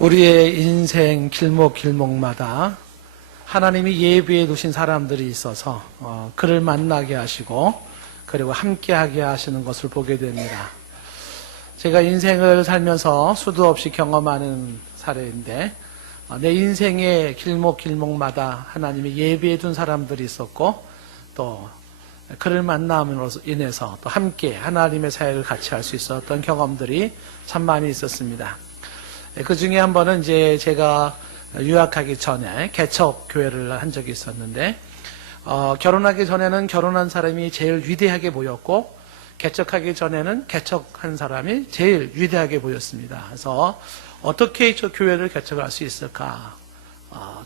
우리의 인생 길목길목마다 하나님이 예비해 두신 사람들이 있어서 그를 만나게 하시고 그리고 함께하게 하시는 것을 보게 됩니다. 제가 인생을 살면서 수도 없이 경험하는 사례인데 내 인생의 길목길목마다 하나님이 예비해 둔 사람들이 있었고 또 그를 만남으로 인해서 또 함께 하나님의 사역을 같이 할 수 있었던 경험들이 참 많이 있었습니다. 그 중에 한 번은 이제 제가 유학하기 전에 개척교회를 한 적이 있었는데, 결혼하기 전에는 결혼한 사람이 제일 위대하게 보였고, 개척하기 전에는 개척한 사람이 제일 위대하게 보였습니다. 그래서 어떻게 저 교회를 개척할 수 있을까?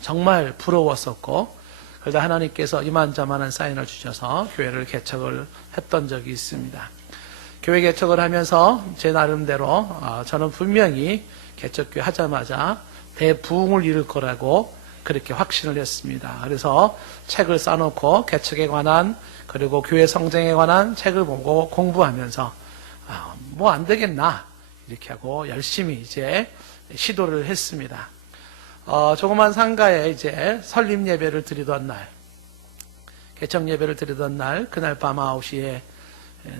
정말 부러웠었고, 그러다 하나님께서 이만저만한 사인을 주셔서 교회를 개척을 했던 적이 있습니다. 교회 개척을 하면서 제 나름대로 저는 분명히 개척교회 하자마자 대부흥을 이룰 거라고 그렇게 확신을 했습니다. 그래서 책을 써놓고 개척에 관한 그리고 교회 성장에 관한 책을 보고 공부하면서 뭐 안 되겠나 이렇게 하고 열심히 이제 시도를 했습니다. 조그만 상가에 이제 설립 예배를 드리던 날, 개척 예배를 드리던 날, 그날 밤 9시에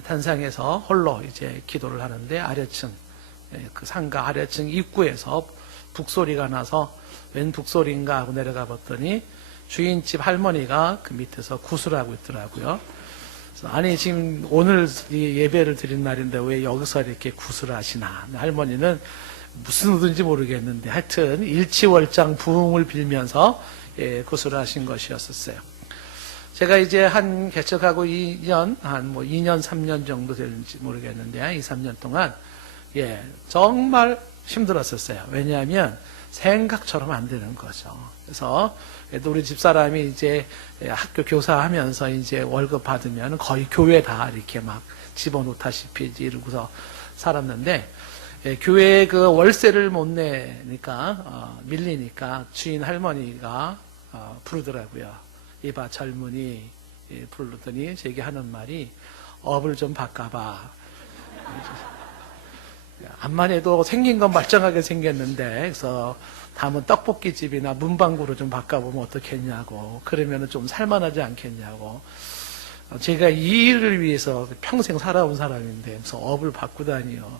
단상에서 홀로 이제 기도를 하는데 아래층, 그 상가 아래층 입구에서 북소리가 나서 웬 북소리인가 하고 내려가 봤더니 주인집 할머니가 그 밑에서 구슬하고 있더라고요. 그래서 아니 지금 오늘 이 예배를 드린 날인데 왜 여기서 이렇게 구슬하시나. 할머니는 무슨 의도인지 모르겠는데 하여튼 일치월장 부흥을 빌면서 구슬하신 것이었었어요. 제가 이제 한 개척하고 2년, 한 2년, 3년 정도 되는지 모르겠는데 2, 3년 동안 정말 힘들었었어요. 왜냐하면 생각처럼 안 되는 거죠. 그래서 우리 집사람이 이제 학교 교사하면서 이제 월급 받으면 거의 교회 다 이렇게 막 집어넣다시피 이러고서 살았는데 교회 그 월세를 못 내니까 밀리니까 주인 할머니가 부르더라고요. 이봐 젊은이 부르더니 제게 하는 말이 업을 좀 바꿔봐. 암만 해도 생긴 건 멀쩡하게 생겼는데 그래서 다음은 떡볶이집이나 문방구로 좀 바꿔보면 어떻겠냐고 그러면 좀 살만하지 않겠냐고. 제가 이 일을 위해서 평생 살아온 사람인데 그래서 업을 바꾸다니요.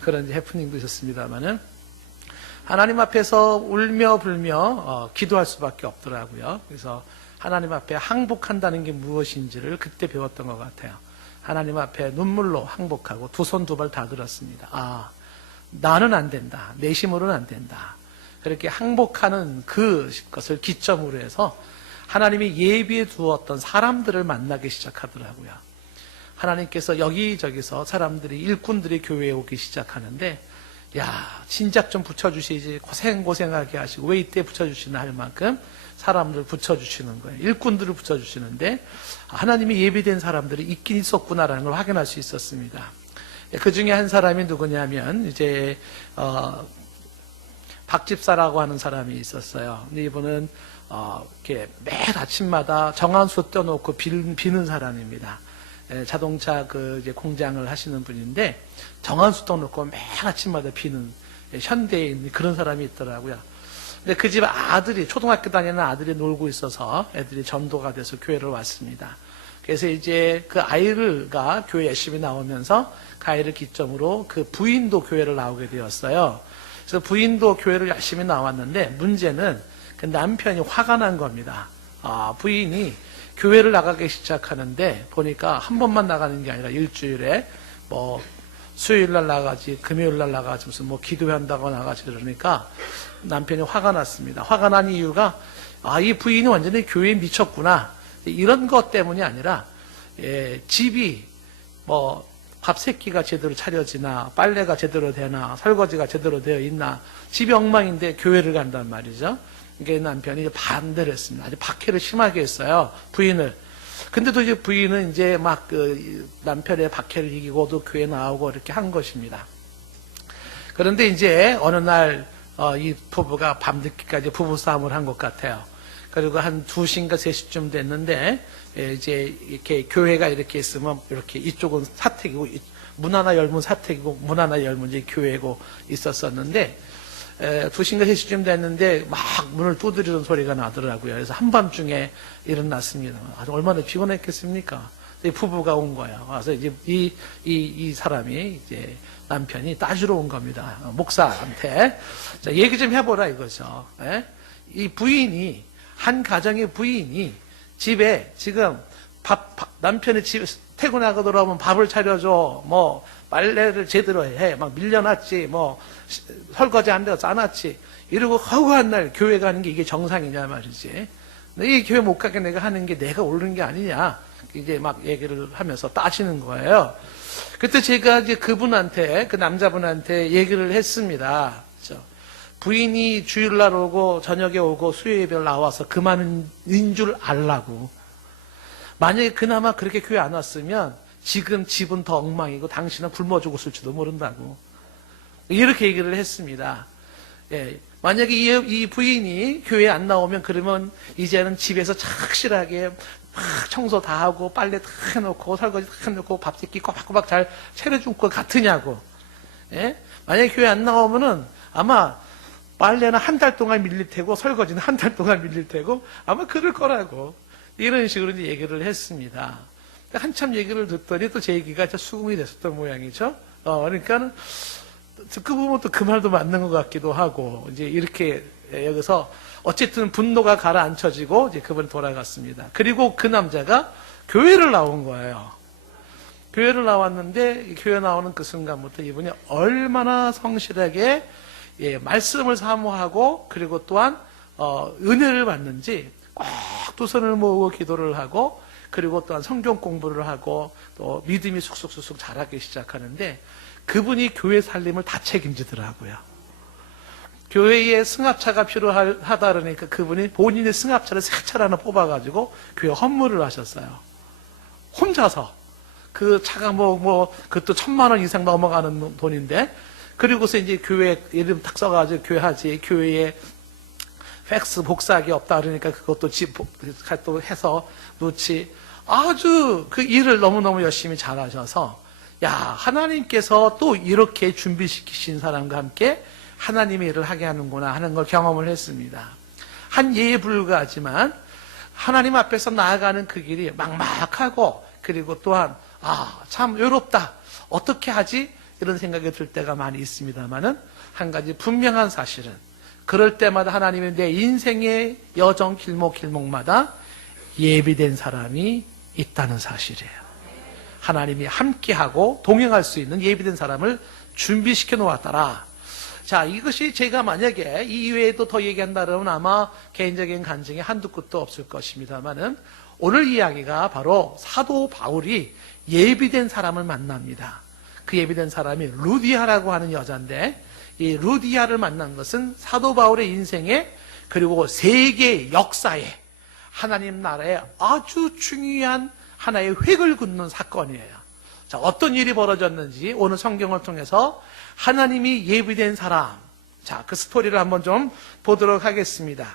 그런 해프닝도 있었습니다만은 하나님 앞에서 울며 불며 기도할 수밖에 없더라고요. 그래서 하나님 앞에 항복한다는 게 무엇인지를 그때 배웠던 것 같아요. 하나님 앞에 눈물로 항복하고 두 손 두 발 다 들었습니다. 나는 안 된다. 내 힘으로는 안 된다. 그렇게 항복하는 그것을 기점으로 해서 하나님이 예비해 두었던 사람들을 만나기 시작하더라고요. 하나님께서 여기저기서 사람들이 일꾼들이 교회에 오기 시작하는데 진작 좀 붙여주시지 고생하게 하시고 왜 이때 붙여주시나 할 만큼 사람들을 붙여주시는 거예요. 일꾼들을 붙여주시는데 하나님이 예비된 사람들이 있긴 있었구나라는 걸 확인할 수 있었습니다. 그 중에 한 사람이 누구냐면 이제 박집사라고 하는 사람이 있었어요. 근데 이분은 이렇게 매일 아침마다 정한수 떼어놓고 비는 사람입니다. 자동차 이제 공장을 하시는 분인데 정한수 떼어놓고 매일 아침마다 비는 현대에 있는 그런 사람이 있더라고요. 근데 그 집 아들이 초등학교 다니는 아들이 놀고 있어서 애들이 전도가 돼서 교회를 왔습니다. 그래서 이제 그 아이가 교회 열심히 나오면서 그 아이를 기점으로 그 부인도 교회를 나오게 되었어요. 그래서 부인도 교회를 열심히 나왔는데 문제는 그 남편이 화가 난 겁니다. 부인이 교회를 나가기 시작하는데 보니까 한 번만 나가는 게 아니라 일주일에 수요일 날 나가지 금요일 날 나가지 무슨 기도한다고 나가지 그러니까 남편이 화가 났습니다. 화가 난 이유가 이 부인이 완전히 교회에 미쳤구나 이런 것 때문이 아니라 집이 밥 세끼가 제대로 차려지나 빨래가 제대로 되나 설거지가 제대로 되어 있나 집이 엉망인데 교회를 간단 말이죠. 이게 남편이 반대를 했습니다. 아주 박해를 심하게 했어요. 부인을. 근데도 이제 부인은 이제 막 남편의 박해를 이기고도 교회 나오고 이렇게 한 것입니다. 그런데 이제 어느 날 이 부부가 밤늦게까지 부부싸움을 한 것 같아요. 그리고 한 2시인가 3시쯤 됐는데 이제 이렇게 교회가 이렇게 있으면 이렇게 이쪽은 사택이고 문 하나 열면 사택이고 문 하나 열면 이제 교회고 있었었는데 2시인가 3시쯤 됐는데 막 문을 두드리는 소리가 나더라고요. 그래서 한밤중에 일어났습니다. 아주 얼마나 피곤했겠습니까? 부부가 온 거예요. 와서 이제 이 사람이 이제 남편이 따지러 온 겁니다. 목사한테. 자, 얘기 좀 해보라 이거죠. 예? 이 부인이, 한 가정의 부인이 집에 지금 남편이 집에 퇴근하고 돌아오면 밥을 차려줘. 뭐, 빨래를 제대로 해. 막 밀려놨지. 뭐, 설거지 안 되고 싸놨지. 이러고 허구한 날 교회 가는 게 이게 정상이냐 말이지. 근데 이 교회 못 가게 내가 하는 게 내가 옳은 게 아니냐. 이제 막 얘기를 하면서 따지는 거예요. 그때 제가 이제 그분한테, 그 남자분한테 얘기를 했습니다. 그렇죠? 부인이 주일날 오고 저녁에 오고 수요예배를 나와서 그만인 줄 알라고. 만약에 그나마 그렇게 교회 안 왔으면 지금 집은 더 엉망이고 당신은 굶어 죽었을지도 모른다고. 이렇게 얘기를 했습니다. 예. 만약에 이 부인이 교회에 안 나오면 그러면 이제는 집에서 착실하게 막 청소 다 하고 빨래 다 해놓고 설거지 다 해놓고 밥 새끼 꼬박꼬박 잘 차려줄 것 같으냐고. 예? 만약에 교회 안 나오면은 아마 빨래는 한 달 동안 밀릴 테고 설거지는 한 달 동안 밀릴 테고 아마 그럴 거라고. 이런 식으로 이제 얘기를 했습니다. 한참 얘기를 듣더니 또 제 얘기가 수긍이 됐었던 모양이죠. 그러니까는 듣고 보면 또 그 말도 맞는 것 같기도 하고, 이제 이렇게 여기서 어쨌든 분노가 가라앉혀지고 이제 그분이 돌아갔습니다. 그리고 그 남자가 교회를 나온 거예요. 교회를 나왔는데 교회 나오는 그 순간부터 이분이 얼마나 성실하게 말씀을 사모하고 그리고 또한 은혜를 받는지 꼭 두 손을 모으고 기도를 하고 그리고 또한 성경 공부를 하고 또 믿음이 쑥쑥쑥쑥 자라기 시작하는데 그분이 교회 살림을 다 책임지더라고요. 교회에 승합차가 필요하다 그러니까 그분이 본인의 승합차를 새 차를 하나 뽑아가지고 교회 헌물을 하셨어요. 혼자서. 그 차가 그것도 1,000만 원 이상 넘어가는 돈인데, 그리고서 이제 교회 이름 탁 써가지고 교회 하지, 교회에 팩스 복사하기 없다 그러니까 그것도 또 해서 놓지. 아주 그 일을 너무너무 열심히 잘하셔서, 야, 하나님께서 또 이렇게 준비시키신 사람과 함께 하나님의 일을 하게 하는구나 하는 걸 경험을 했습니다. 한 예에 불과하지만 하나님 앞에서 나아가는 그 길이 막막하고 그리고 또한 참 외롭다. 어떻게 하지? 이런 생각이 들 때가 많이 있습니다만은 한 가지 분명한 사실은 그럴 때마다 하나님이 내 인생의 여정 길목마다 예비된 사람이 있다는 사실이에요. 하나님이 함께하고 동행할 수 있는 예비된 사람을 준비시켜 놓았더라. 자, 이것이 제가 만약에 이 이외에도 더 얘기한다면 아마 개인적인 간증이 한두 끝도 없을 것입니다만은 오늘 이야기가 바로 사도 바울이 예비된 사람을 만납니다. 그 예비된 사람이 루디아라고 하는 여자인데 이 루디아를 만난 것은 사도 바울의 인생에 그리고 세계 역사에 하나님 나라에 아주 중요한 하나의 획을 긋는 사건이에요. 자, 어떤 일이 벌어졌는지 오늘 성경을 통해서 하나님이 예비된 사람, 자, 그 스토리를 한번 좀 보도록 하겠습니다.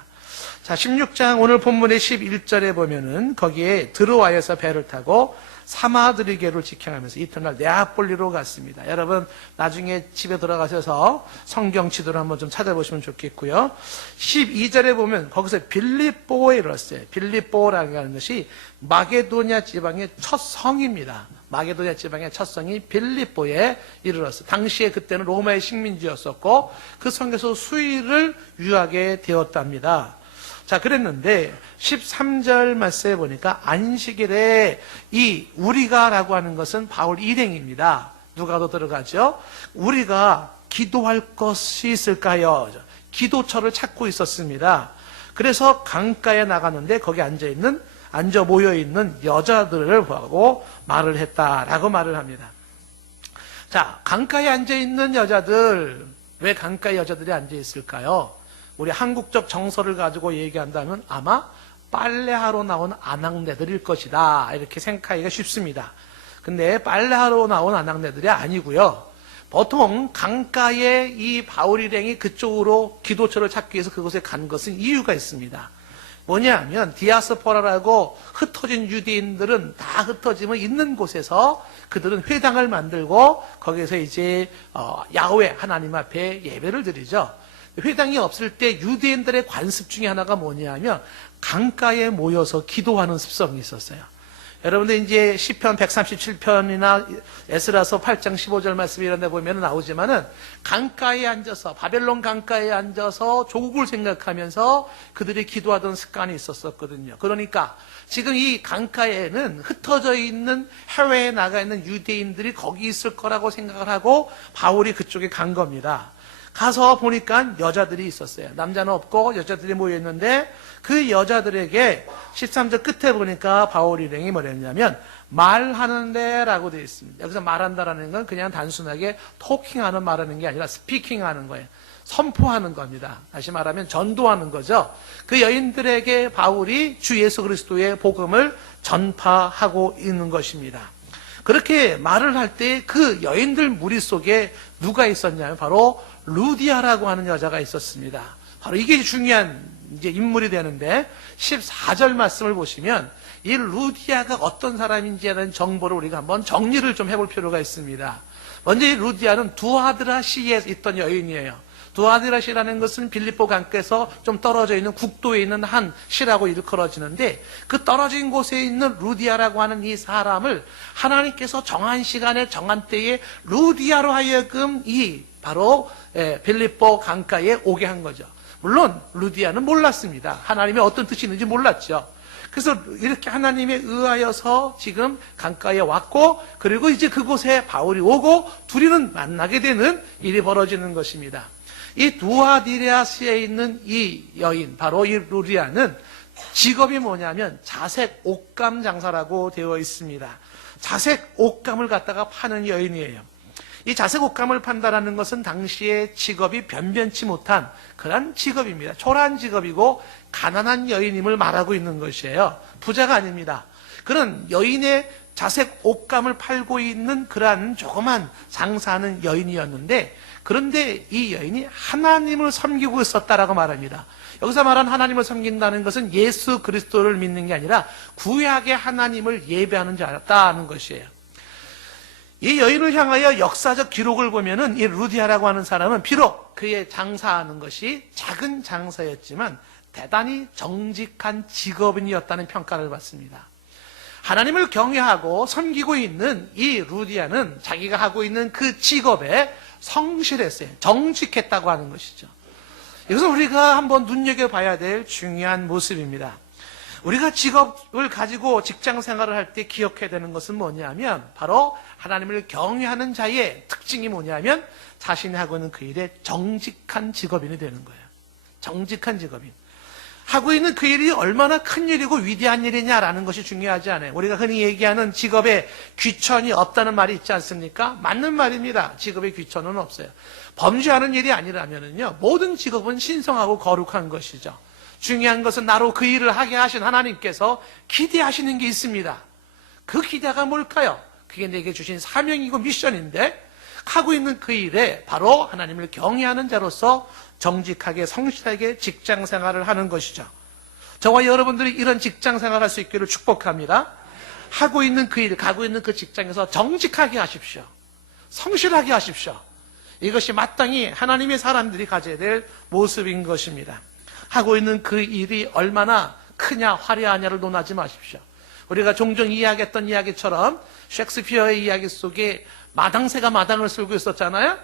자, 16장 오늘 본문의 11절에 보면은 거기에 드로아에서 배를 타고 사마드리게를 직행하면서 이튿날 네아폴리로 갔습니다. 여러분 나중에 집에 들어가셔서 성경 지도를 한번 좀 찾아보시면 좋겠고요. 12절에 보면 거기서 빌립보에 이르렀어요. 빌립보라는 것이 마게도냐 지방의 첫 성입니다. 마게도냐 지방의 첫 성이 빌립보에 이르렀어요. 당시에 그때는 로마의 식민지였었고 그 성에서 수의를 유하게 되었답니다. 자, 그랬는데 13절 말씀에 보니까 안식일에 이 우리가라고 하는 것은 바울 일행입니다. 누가 더 들어가죠? 우리가 기도할 것이 있을까요? 기도처를 찾고 있었습니다. 그래서 강가에 나갔는데 거기 앉아 모여있는 여자들을 보고 말을 했다라고 말을 합니다. 자, 강가에 앉아있는 여자들, 왜 강가에 여자들이 앉아있을까요? 우리 한국적 정서를 가지고 얘기한다면 아마 빨래하러 나온 아낙네들일 것이다. 이렇게 생각하기가 쉽습니다. 근데 빨래하러 나온 아낙네들이 아니고요. 보통 강가에 이 바울 일행이 그쪽으로 기도처를 찾기 위해서 그곳에 간 것은 이유가 있습니다. 뭐냐 하면 디아스포라라고 흩어진 유대인들은 다 흩어지면 있는 곳에서 그들은 회당을 만들고 거기서 이제 야훼 하나님 앞에 예배를 드리죠. 회당이 없을 때 유대인들의 관습 중에 하나가 뭐냐면 강가에 모여서 기도하는 습성이 있었어요. 여러분들 이제 시편 137편이나 에스라서 8장 15절 말씀 이런 데 보면 나오지만은 강가에 앉아서 바벨론 강가에 앉아서 조국을 생각하면서 그들이 기도하던 습관이 있었거든요. 그러니까 지금 이 강가에는 흩어져 있는 해외에 나가 있는 유대인들이 거기 있을 거라고 생각을 하고 바울이 그쪽에 간 겁니다. 가서 보니까 여자들이 있었어요. 남자는 없고 여자들이 모여있는데 그 여자들에게 13절 끝에 보니까 바울 일행이 뭐랬냐면 말하는데 라고 되어 있습니다. 여기서 말한다라는 건 그냥 단순하게 토킹하는 말하는 게 아니라 스피킹하는 거예요. 선포하는 겁니다. 다시 말하면 전도하는 거죠. 그 여인들에게 바울이 주 예수 그리스도의 복음을 전파하고 있는 것입니다. 그렇게 말을 할 때 그 여인들 무리 속에 누가 있었냐면 바로 루디아라고 하는 여자가 있었습니다. 바로 이게 중요한 이제 인물이 되는데 14절 말씀을 보시면 이 루디아가 어떤 사람인지에 대한 정보를 우리가 한번 정리를 좀 해볼 필요가 있습니다. 먼저 이 루디아는 두아드라시에 있던 여인이에요. 두아드라시라는 것은 빌립보 강가에서 좀 떨어져 있는 국도에 있는 한 시라고 일컬어지는데 그 떨어진 곳에 있는 루디아라고 하는 이 사람을 하나님께서 정한 시간에 정한 때에 루디아로 하여금 이 바로 빌립보 강가에 오게 한 거죠. 물론 루디아는 몰랐습니다. 하나님의 어떤 뜻이 있는지 몰랐죠. 그래서 이렇게 하나님에 의하여서 지금 강가에 왔고 그리고 이제 그곳에 바울이 오고 둘이는 만나게 되는 일이 벌어지는 것입니다. 이 두아디라시에 있는 이 여인 바로 이 루디아는 직업이 뭐냐면 자색 옷감 장사라고 되어 있습니다. 자색 옷감을 갖다가 파는 여인이에요. 이 자색 옷감을 판다라는 것은 당시의 직업이 변변치 못한 그런 직업입니다. 초라한 직업이고 가난한 여인임을 말하고 있는 것이에요. 부자가 아닙니다. 그런 여인의 자색 옷감을 팔고 있는 그러한 조그만 장사하는 여인이었는데 그런데 이 여인이 하나님을 섬기고 있었다라고 말합니다. 여기서 말한 하나님을 섬긴다는 것은 예수 그리스도를 믿는 게 아니라 구약의 하나님을 예배하는 줄 알았다는 것이에요. 이 여인을 향하여 역사적 기록을 보면은 이 루디아라고 하는 사람은 비록 그의 장사하는 것이 작은 장사였지만 대단히 정직한 직업인이었다는 평가를 받습니다. 하나님을 경외하고 섬기고 있는 이 루디아는 자기가 하고 있는 그 직업에 성실했어요. 정직했다고 하는 것이죠. 이것은 우리가 한번 눈여겨봐야 될 중요한 모습입니다. 우리가 직업을 가지고 직장 생활을 할 때 기억해야 되는 것은 뭐냐면 바로 하나님을 경외하는 자의 특징이 뭐냐면 자신이 하고 있는 그 일에 정직한 직업인이 되는 거예요. 정직한 직업인. 하고 있는 그 일이 얼마나 큰 일이고 위대한 일이냐라는 것이 중요하지 않아요. 우리가 흔히 얘기하는 직업에 귀천이 없다는 말이 있지 않습니까? 맞는 말입니다. 직업에 귀천은 없어요. 범죄하는 일이 아니라면요 모든 직업은 신성하고 거룩한 것이죠. 중요한 것은 나로 그 일을 하게 하신 하나님께서 기대하시는 게 있습니다. 그 기대가 뭘까요? 그게 내게 주신 사명이고 미션인데 하고 있는 그 일에 바로 하나님을 경외하는 자로서 정직하게 성실하게 직장 생활을 하는 것이죠. 저와 여러분들이 이런 직장 생활을 할 수 있기를 축복합니다. 하고 있는 그 일, 가고 있는 그 직장에서 정직하게 하십시오. 성실하게 하십시오. 이것이 마땅히 하나님의 사람들이 가져야 될 모습인 것입니다. 하고 있는 그 일이 얼마나 크냐 화려하냐를 논하지 마십시오. 우리가 종종 이야기했던 이야기처럼 셰익스피어의 이야기 속에 마당새가 마당을 쓸고 있었잖아요.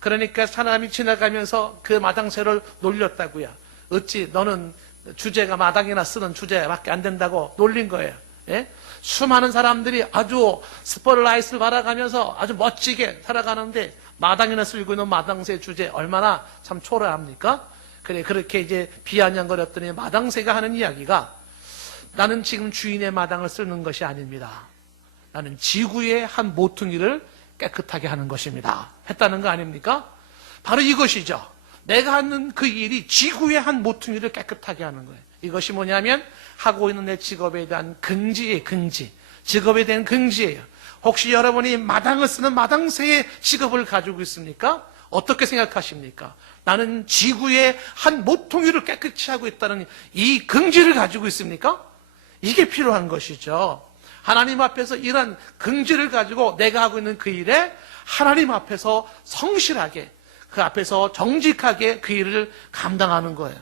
그러니까 사람이 지나가면서 그 마당새를 놀렸다고요. 어찌 너는 주제가 마당이나 쓰는 주제밖에 안 된다고 놀린 거예요. 예? 수많은 사람들이 아주 스포트라이트를 받아가면서 아주 멋지게 살아가는데 마당이나 쓸고 있는 마당새 주제 얼마나 참 초라합니까? 그래 그렇게 이제 비아냥거렸더니 마당새가 하는 이야기가 나는 지금 주인의 마당을 쓰는 것이 아닙니다. 나는 지구의 한 모퉁이를 깨끗하게 하는 것입니다. 했다는 거 아닙니까? 바로 이것이죠. 내가 하는 그 일이 지구의 한 모퉁이를 깨끗하게 하는 거예요. 이것이 뭐냐면 하고 있는 내 직업에 대한 긍지예요. 긍지. 직업에 대한 긍지예요. 혹시 여러분이 마당을 쓰는 마당새의 직업을 가지고 있습니까? 어떻게 생각하십니까? 나는 지구의 한 모퉁이를 깨끗이 하고 있다는 이 긍지를 가지고 있습니까? 이게 필요한 것이죠. 하나님 앞에서 이런 긍지를 가지고 내가 하고 있는 그 일에 하나님 앞에서 성실하게 그 앞에서 정직하게 그 일을 감당하는 거예요.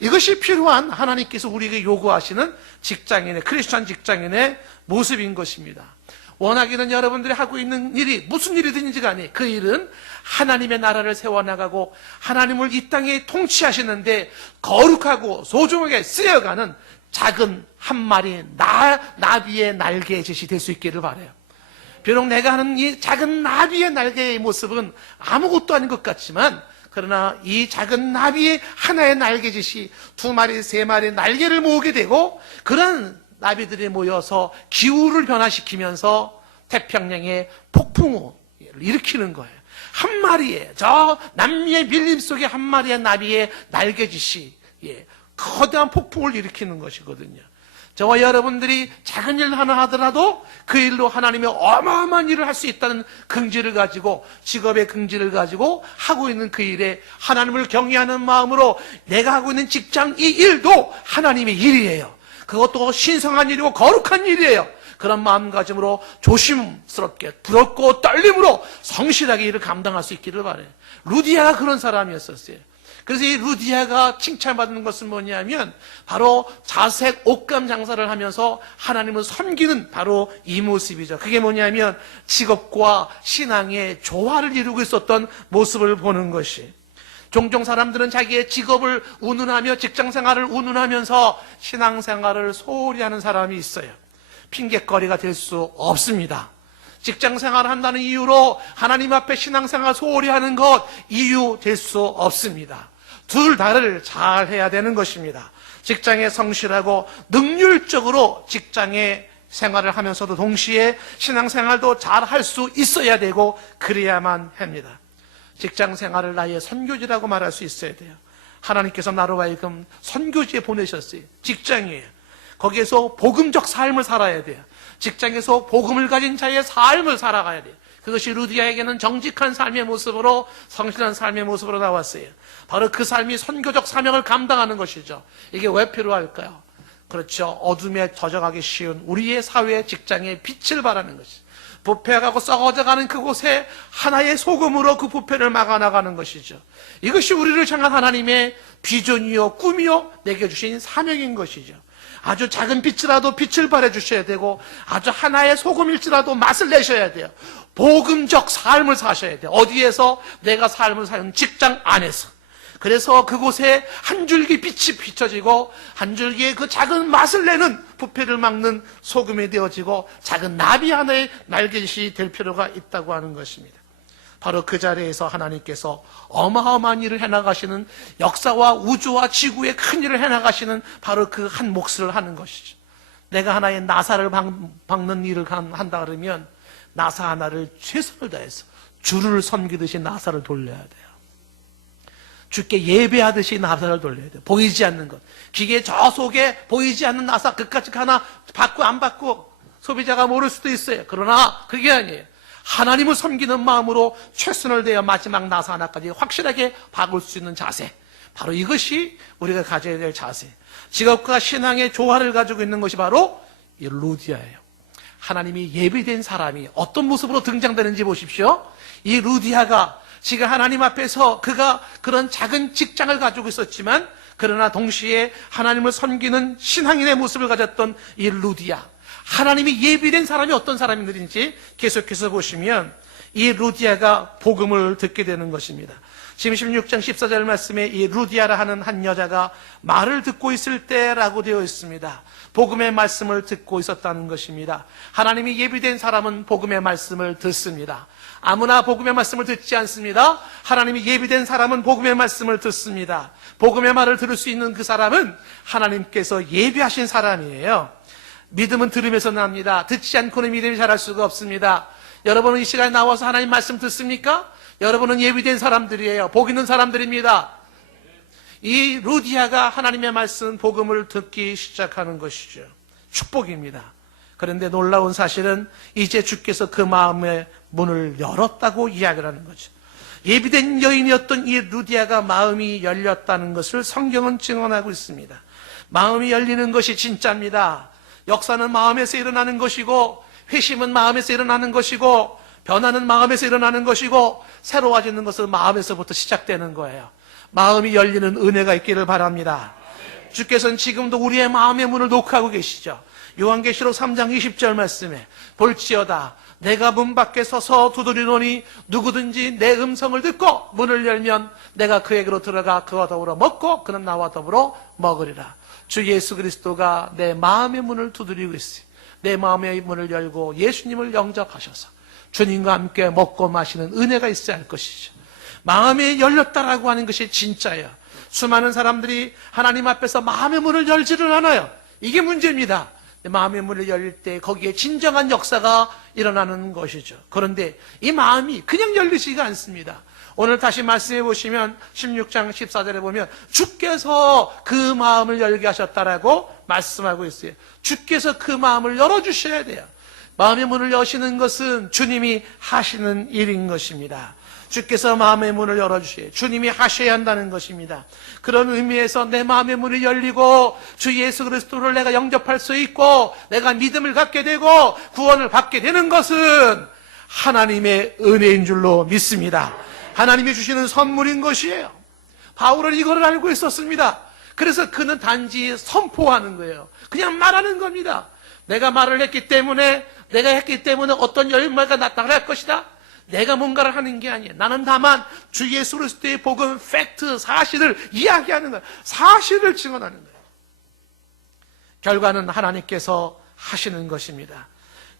이것이 필요한 하나님께서 우리에게 요구하시는 직장인의, 크리스천 직장인의 모습인 것입니다. 원하기는 여러분들이 하고 있는 일이 무슨 일이든지 간에 그 일은 하나님의 나라를 세워나가고 하나님을 이 땅에 통치하시는데 거룩하고 소중하게 쓰여가는 작은 한 마리 나비의 날개짓이 될 수 있기를 바라요. 비록 내가 하는 이 작은 나비의 날개의 모습은 아무것도 아닌 것 같지만, 그러나 이 작은 나비의 하나의 날개짓이 2마리, 3마리 날개를 모으게 되고, 그런 나비들이 모여서 기후를 변화시키면서 태평양의 폭풍을 일으키는 거예요. 한 마리의, 저 남미의 밀림 속에 한 마리의 나비의 날개짓이 거대한 폭풍을 일으키는 것이거든요. 저와 여러분들이 작은 일 하나 하더라도 그 일로 하나님의 어마어마한 일을 할 수 있다는 긍지를 가지고, 직업의 긍지를 가지고 하고 있는 그 일에 하나님을 경외하는 마음으로 내가 하고 있는 직장 이 일도 하나님의 일이에요. 그것도 신성한 일이고 거룩한 일이에요. 그런 마음가짐으로 조심스럽게 부럽고 떨림으로 성실하게 일을 감당할 수 있기를 바라요. 루디아가 그런 사람이었었어요. 그래서 이 루디아가 칭찬받는 것은 뭐냐면 바로 자색 옷감 장사를 하면서 하나님을 섬기는 바로 이 모습이죠. 그게 뭐냐면 직업과 신앙의 조화를 이루고 있었던 모습을 보는 것이. 종종 사람들은 자기의 직업을 운운하며 직장생활을 운운하면서 신앙생활을 소홀히 하는 사람이 있어요. 핑계거리가 될 수 없습니다. 직장생활을 한다는 이유로 하나님 앞에 신앙생활 소홀히 하는 것 이유 될 수 없습니다. 둘 다를 잘 해야 되는 것입니다. 직장에 성실하고 능률적으로 직장에 생활을 하면서도 동시에 신앙생활도 잘 할 수 있어야 되고 그래야만 합니다. 직장생활을 나의 선교지라고 말할 수 있어야 돼요. 하나님께서 나로 하여금 선교지에 보내셨어요. 직장이에요. 거기에서 복음적 삶을 살아야 돼요. 직장에서 복음을 가진 자의 삶을 살아가야 돼요. 그것이 루디아에게는 정직한 삶의 모습으로, 성실한 삶의 모습으로 나왔어요. 바로 그 삶이 선교적 사명을 감당하는 것이죠. 이게 왜 필요할까요? 그렇죠. 어둠에 젖어가기 쉬운 우리의 사회 직장에 빛을 발하는 것이죠. 부패하고 썩어져가는 그곳에 하나의 소금으로 그 부패를 막아나가는 것이죠. 이것이 우리를 향한 하나님의 비전이요 꿈이요 내게 주신 사명인 것이죠. 아주 작은 빛이라도 빛을 발해주셔야 되고, 아주 하나의 소금일지라도 맛을 내셔야 돼요. 복음적 삶을 사셔야 돼요. 어디에서? 내가 삶을 사는 직장 안에서. 그래서 그곳에 한 줄기 빛이 비춰지고 한 줄기의 그 작은 맛을 내는 부패를 막는 소금이 되어지고 작은 나비 하나의 날개짓이 될 필요가 있다고 하는 것입니다. 바로 그 자리에서 하나님께서 어마어마한 일을 해나가시는, 역사와 우주와 지구의 큰 일을 해나가시는 바로 그 한 몫을 하는 것이죠. 내가 하나의 나사를 박는 일을 한다 그러면 나사 하나를 최선을 다해서 주를 섬기듯이 나사를 돌려야 돼요. 주께 예배하듯이 나사를 돌려야 돼요. 보이지 않는 것. 기계 저 속에 보이지 않는 나사 그까지 하나 받고 안 받고 소비자가 모를 수도 있어요. 그러나 그게 아니에요. 하나님을 섬기는 마음으로 최선을 다해 마지막 나사 하나까지 확실하게 박을 수 있는 자세, 바로 이것이 우리가 가져야 될 자세. 직업과 신앙의 조화를 가지고 있는 것이 바로 이 루디아예요. 하나님이 예비된 사람이 어떤 모습으로 등장되는지 보십시오. 이 루디아가 지금 하나님 앞에서 그가 그런 작은 직장을 가지고 있었지만, 그러나 동시에 하나님을 섬기는 신앙인의 모습을 가졌던 이 루디아, 하나님이 예비된 사람이 어떤 사람들인지 계속해서 보시면 이 루디아가 복음을 듣게 되는 것입니다. 지금 16장 14절 말씀에 이 루디아라 하는 한 여자가 말을 듣고 있을 때라고 되어 있습니다. 복음의 말씀을 듣고 있었다는 것입니다. 하나님이 예비된 사람은 복음의 말씀을 듣습니다. 아무나 복음의 말씀을 듣지 않습니다. 하나님이 예비된 사람은 복음의 말씀을 듣습니다. 복음의 말을 들을 수 있는 그 사람은 하나님께서 예비하신 사람이에요. 믿음은 들으면서 납니다. 듣지 않고는 믿음이 자랄 수가 없습니다. 여러분은 이 시간에 나와서 하나님 말씀 듣습니까? 여러분은 예비된 사람들이에요. 복 있는 사람들입니다. 이 루디아가 하나님의 말씀, 복음을 듣기 시작하는 것이죠. 축복입니다. 그런데 놀라운 사실은 이제 주께서 그 마음의 문을 열었다고 이야기를 하는 거죠. 예비된 여인이었던 이 루디아가 마음이 열렸다는 것을 성경은 증언하고 있습니다. 마음이 열리는 것이 진짜입니다. 역사는 마음에서 일어나는 것이고, 회심은 마음에서 일어나는 것이고, 변화는 마음에서 일어나는 것이고 새로워지는 것은 마음에서부터 시작되는 거예요. 마음이 열리는 은혜가 있기를 바랍니다. 주께서는 지금도 우리의 마음의 문을 노크하고 계시죠. 요한계시록 3장 20절 말씀에 볼지어다 내가 문 밖에 서서 두드리노니 누구든지 내 음성을 듣고 문을 열면 내가 그에게로 들어가 그와 더불어 먹고 그는 나와 더불어 먹으리라. 주 예수 그리스도가 내 마음의 문을 두드리고 있어요. 내 마음의 문을 열고 예수님을 영접하셔서 주님과 함께 먹고 마시는 은혜가 있어야 할 것이죠. 마음이 열렸다라고 하는 것이 진짜예요. 수많은 사람들이 하나님 앞에서 마음의 문을 열지를 않아요. 이게 문제입니다. 마음의 문을 열릴 때 거기에 진정한 역사가 일어나는 것이죠. 그런데 이 마음이 그냥 열리지가 않습니다. 오늘 다시 말씀해 보시면 16장 14절에 보면 주께서 그 마음을 열게 하셨다라고 말씀하고 있어요. 주께서 그 마음을 열어주셔야 돼요. 마음의 문을 여시는 것은 주님이 하시는 일인 것입니다. 주께서 마음의 문을 열어주셔야 주님이 하셔야 한다는 것입니다. 그런 의미에서 내 마음의 문이 열리고 주 예수 그리스도를 내가 영접할 수 있고 내가 믿음을 갖게 되고 구원을 받게 되는 것은 하나님의 은혜인 줄로 믿습니다. 하나님이 주시는 선물인 것이에요. 바울은 이걸 알고 있었습니다. 그래서 그는 단지 선포하는 거예요. 그냥 말하는 겁니다. 내가 말을 했기 때문에 어떤 열매가 나타날 것이다. 내가 뭔가를 하는 게 아니에요. 나는 다만 주 예수 그리스도의 복음, 팩트, 사실을 이야기하는 거예요. 사실을 증언하는 거예요. 결과는 하나님께서 하시는 것입니다.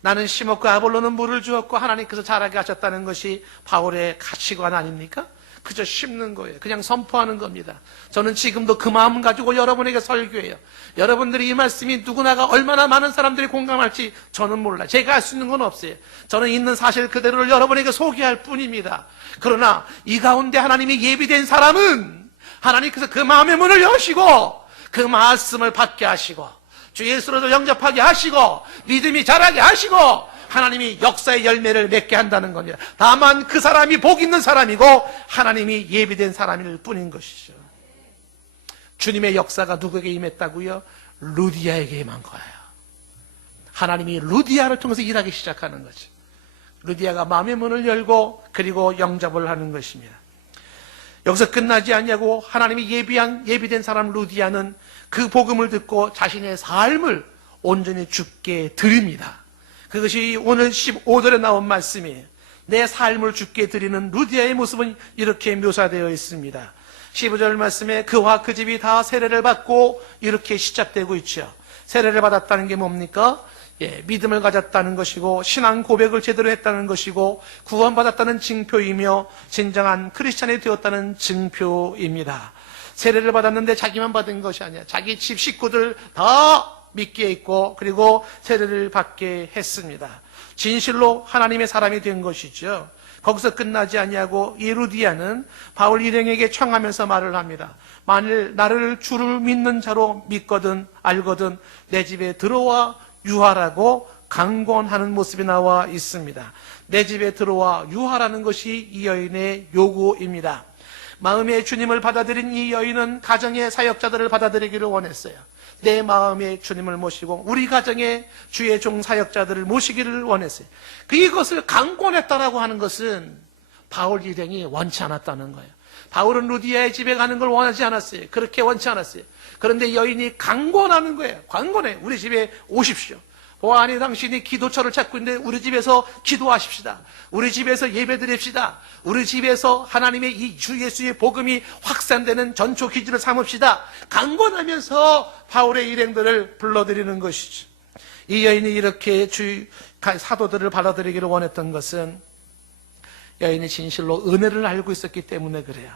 나는 심었고 아볼로는 물을 주었고 하나님께서 자라게 하셨다는 것이 바울의 가치관 아닙니까? 그저 심는 거예요. 그냥 선포하는 겁니다. 저는 지금도 그 마음 가지고 여러분에게 설교해요. 여러분들이 이 말씀이 누구나가 얼마나 많은 사람들이 공감할지 저는 몰라요. 제가 할 수 있는 건 없어요. 저는 있는 사실 그대로를 여러분에게 소개할 뿐입니다. 그러나 이 가운데 하나님이 예비된 사람은 하나님께서 그 마음의 문을 여시고 그 말씀을 받게 하시고 주 예수로 영접하게 하시고 믿음이 자라게 하시고 하나님이 역사의 열매를 맺게 한다는 겁니다. 다만 그 사람이 복 있는 사람이고 하나님이 예비된 사람일 뿐인 것이죠. 주님의 역사가 누구에게 임했다고요? 루디아에게 임한 거예요. 하나님이 루디아를 통해서 일하기 시작하는 거죠. 루디아가 마음의 문을 열고 그리고 영접을 하는 것입니다. 여기서 끝나지 않냐고 하나님이 예비된 사람 루디아는 그 복음을 듣고 자신의 삶을 온전히 주께 드립니다. 그것이 오늘 15절에 나온 말씀이에요. 내 삶을 주께 드리는 루디아의 모습은 이렇게 묘사되어 있습니다. 15절 말씀에 그와 그 집이 다 세례를 받고 이렇게 시작되고 있죠. 세례를 받았다는 게 뭡니까? 믿음을 가졌다는 것이고 신앙 고백을 제대로 했다는 것이고 구원받았다는 증표이며 진정한 크리스찬이 되었다는 증표입니다. 세례를 받았는데 자기만 받은 것이 아니야. 자기 집 식구들 다 믿게 했고 그리고 세례를 받게 했습니다. 진실로 하나님의 사람이 된 것이죠. 거기서 끝나지 아니하고 이 루디아는 바울 일행에게 청하면서 말을 합니다. 만일 나를 주를 믿는 자로 믿거든 알거든 내 집에 들어와 유하라고 강권하는 모습이 나와 있습니다. 내 집에 들어와 유하라는 것이 이 여인의 요구입니다. 마음의 주님을 받아들인 이 여인은 가정의 사역자들을 받아들이기를 원했어요. 내 마음의 주님을 모시고 우리 가정의 주의 종 사역자들을 모시기를 원했어요. 이것을 강권했다라고 하는 것은 바울 일행이 원치 않았다는 거예요. 바울은 루디아의 집에 가는 걸 원하지 않았어요. 그렇게 원치 않았어요. 그런데 여인이 강권하는 거예요. 강권해. 우리 집에 오십시오. 보아하니 당신이 기도처를 찾고 있는데 우리 집에서 기도하십시다. 우리 집에서 예배드립시다. 우리 집에서 하나님의 이 주 예수의 복음이 확산되는 전초 기준을 삼읍시다. 강권하면서 바울의 일행들을 불러들이는 것이죠. 이 여인이 이렇게 주 사도들을 받아들이기를 원했던 것은 여인이 진실로 은혜를 알고 있었기 때문에 그래요.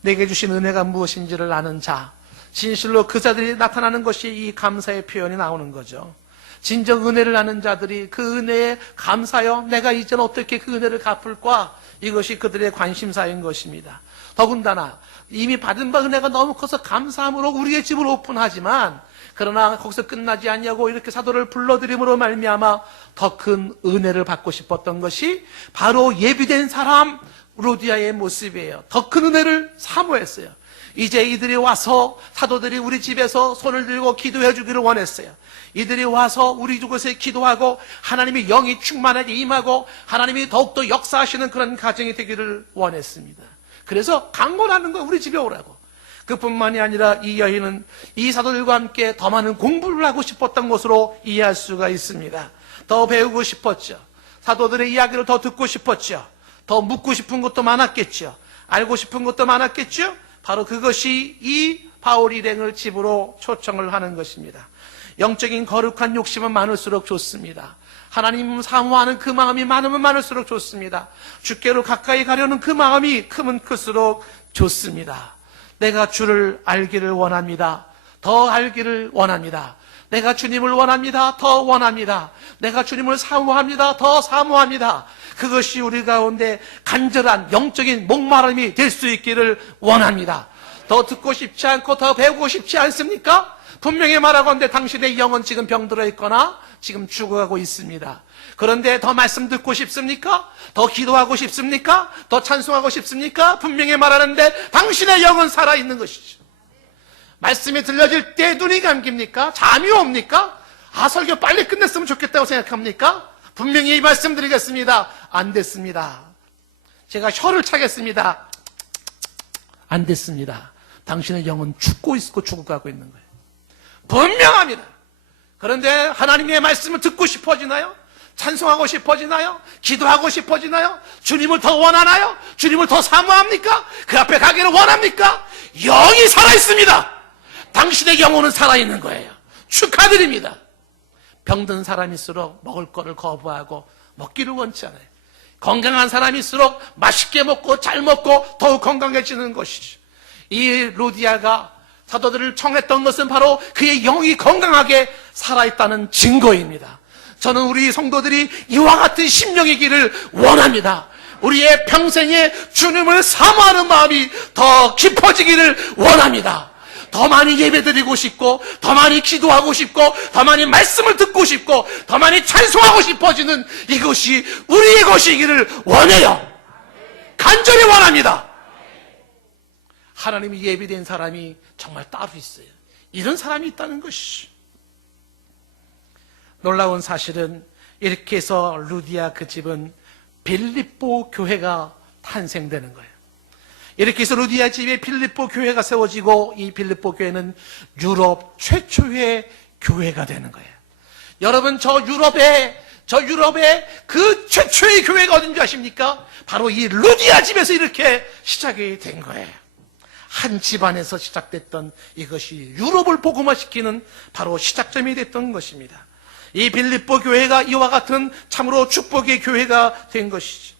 내게 주신 은혜가 무엇인지를 아는 자, 진실로 그 자들이 나타나는 것이 이 감사의 표현이 나오는 거죠. 진정 은혜를 아는 자들이 그 은혜에 감사하여 내가 이제는 어떻게 그 은혜를 갚을까? 이것이 그들의 관심사인 것입니다. 더군다나 이미 받은 바 은혜가 너무 커서 감사함으로 우리의 집을 오픈하지만 그러나 거기서 끝나지 않냐고 이렇게 사도를 불러들임으로 말미암아 더 큰 은혜를 받고 싶었던 것이 바로 예비된 사람 루디아의 모습이에요. 더 큰 은혜를 사모했어요. 이제 이들이 와서 사도들이 우리 집에서 손을 들고 기도해 주기를 원했어요. 이들이 와서 우리 곳에 기도하고 하나님의 영이 충만하게 임하고 하나님이 더욱더 역사하시는 그런 가정이 되기를 원했습니다. 그래서 강권하는 거예요. 우리 집에 오라고. 그뿐만이 아니라 이 여인은 이 사도들과 함께 더 많은 공부를 하고 싶었던 것으로 이해할 수가 있습니다. 더 배우고 싶었죠. 사도들의 이야기를 더 듣고 싶었죠. 더 묻고 싶은 것도 많았겠죠. 알고 싶은 것도 많았겠죠. 바로 그것이 이 바울 일행을 집으로 초청을 하는 것입니다. 영적인 거룩한 욕심은 많을수록 좋습니다. 하나님을 사모하는 그 마음이 많으면 많을수록 좋습니다. 주께로 가까이 가려는 그 마음이 크면 클수록 좋습니다. 내가 주를 알기를 원합니다. 더 알기를 원합니다. 내가 주님을 원합니다. 더 원합니다. 내가 주님을 사모합니다. 더 사모합니다. 그것이 우리 가운데 간절한 영적인 목마름이 될 수 있기를 원합니다. 더 듣고 싶지 않고 더 배우고 싶지 않습니까? 분명히 말하건대 당신의 영은 지금 병들어 있거나 지금 죽어가고 있습니다. 그런데 더 말씀 듣고 싶습니까? 더 기도하고 싶습니까? 더 찬송하고 싶습니까? 분명히 말하는데 당신의 영은 살아있는 것이죠. 말씀이 들려질 때 눈이 감깁니까? 잠이 옵니까? 아, 설교 빨리 끝냈으면 좋겠다고 생각합니까? 분명히 이 말씀 드리겠습니다. 안 됐습니다. 제가 혀를 차겠습니다. 안 됐습니다. 당신의 영은 죽고 있고 죽어가고 있는 거예요. 분명합니다. 그런데 하나님의 말씀을 듣고 싶어지나요? 찬송하고 싶어지나요? 기도하고 싶어지나요? 주님을 더 원하나요? 주님을 더 사모합니까? 그 앞에 가기를 원합니까? 영이 살아있습니다. 당신의 영혼은 살아있는 거예요. 축하드립니다. 병든 사람일수록 먹을 거를 거부하고 먹기를 원치 않아요. 건강한 사람일수록 맛있게 먹고 잘 먹고 더욱 건강해지는 것이죠. 이 루디아가 사도들을 청했던 것은 바로 그의 영이 건강하게 살아있다는 증거입니다. 저는 우리 성도들이 이와 같은 심령이기를 원합니다. 우리의 평생에 주님을 사모하는 마음이 더 깊어지기를 원합니다. 더 많이 예배드리고 싶고 더 많이 기도하고 싶고 더 많이 말씀을 듣고 싶고 더 많이 찬송하고 싶어지는 이것이 우리의 것이기를 원해요. 간절히 원합니다. 하나님이 예비된 사람이 정말 따로 있어요. 이런 사람이 있다는 것이죠. 놀라운 사실은 이렇게 해서 루디아 그 집은 빌립보 교회가 탄생되는 거예요. 이렇게 해서 루디아 집에 빌립보 교회가 세워지고 이 빌립보 교회는 유럽 최초의 교회가 되는 거예요. 여러분, 저 유럽의 그 최초의 교회가 어딘지 아십니까? 바로 이 루디아 집에서 이렇게 시작이 된 거예요. 한 집안에서 시작됐던 이것이 유럽을 복음화시키는 바로 시작점이 됐던 것입니다. 이 빌립보 교회가 이와 같은 참으로 축복의 교회가 된 것이죠.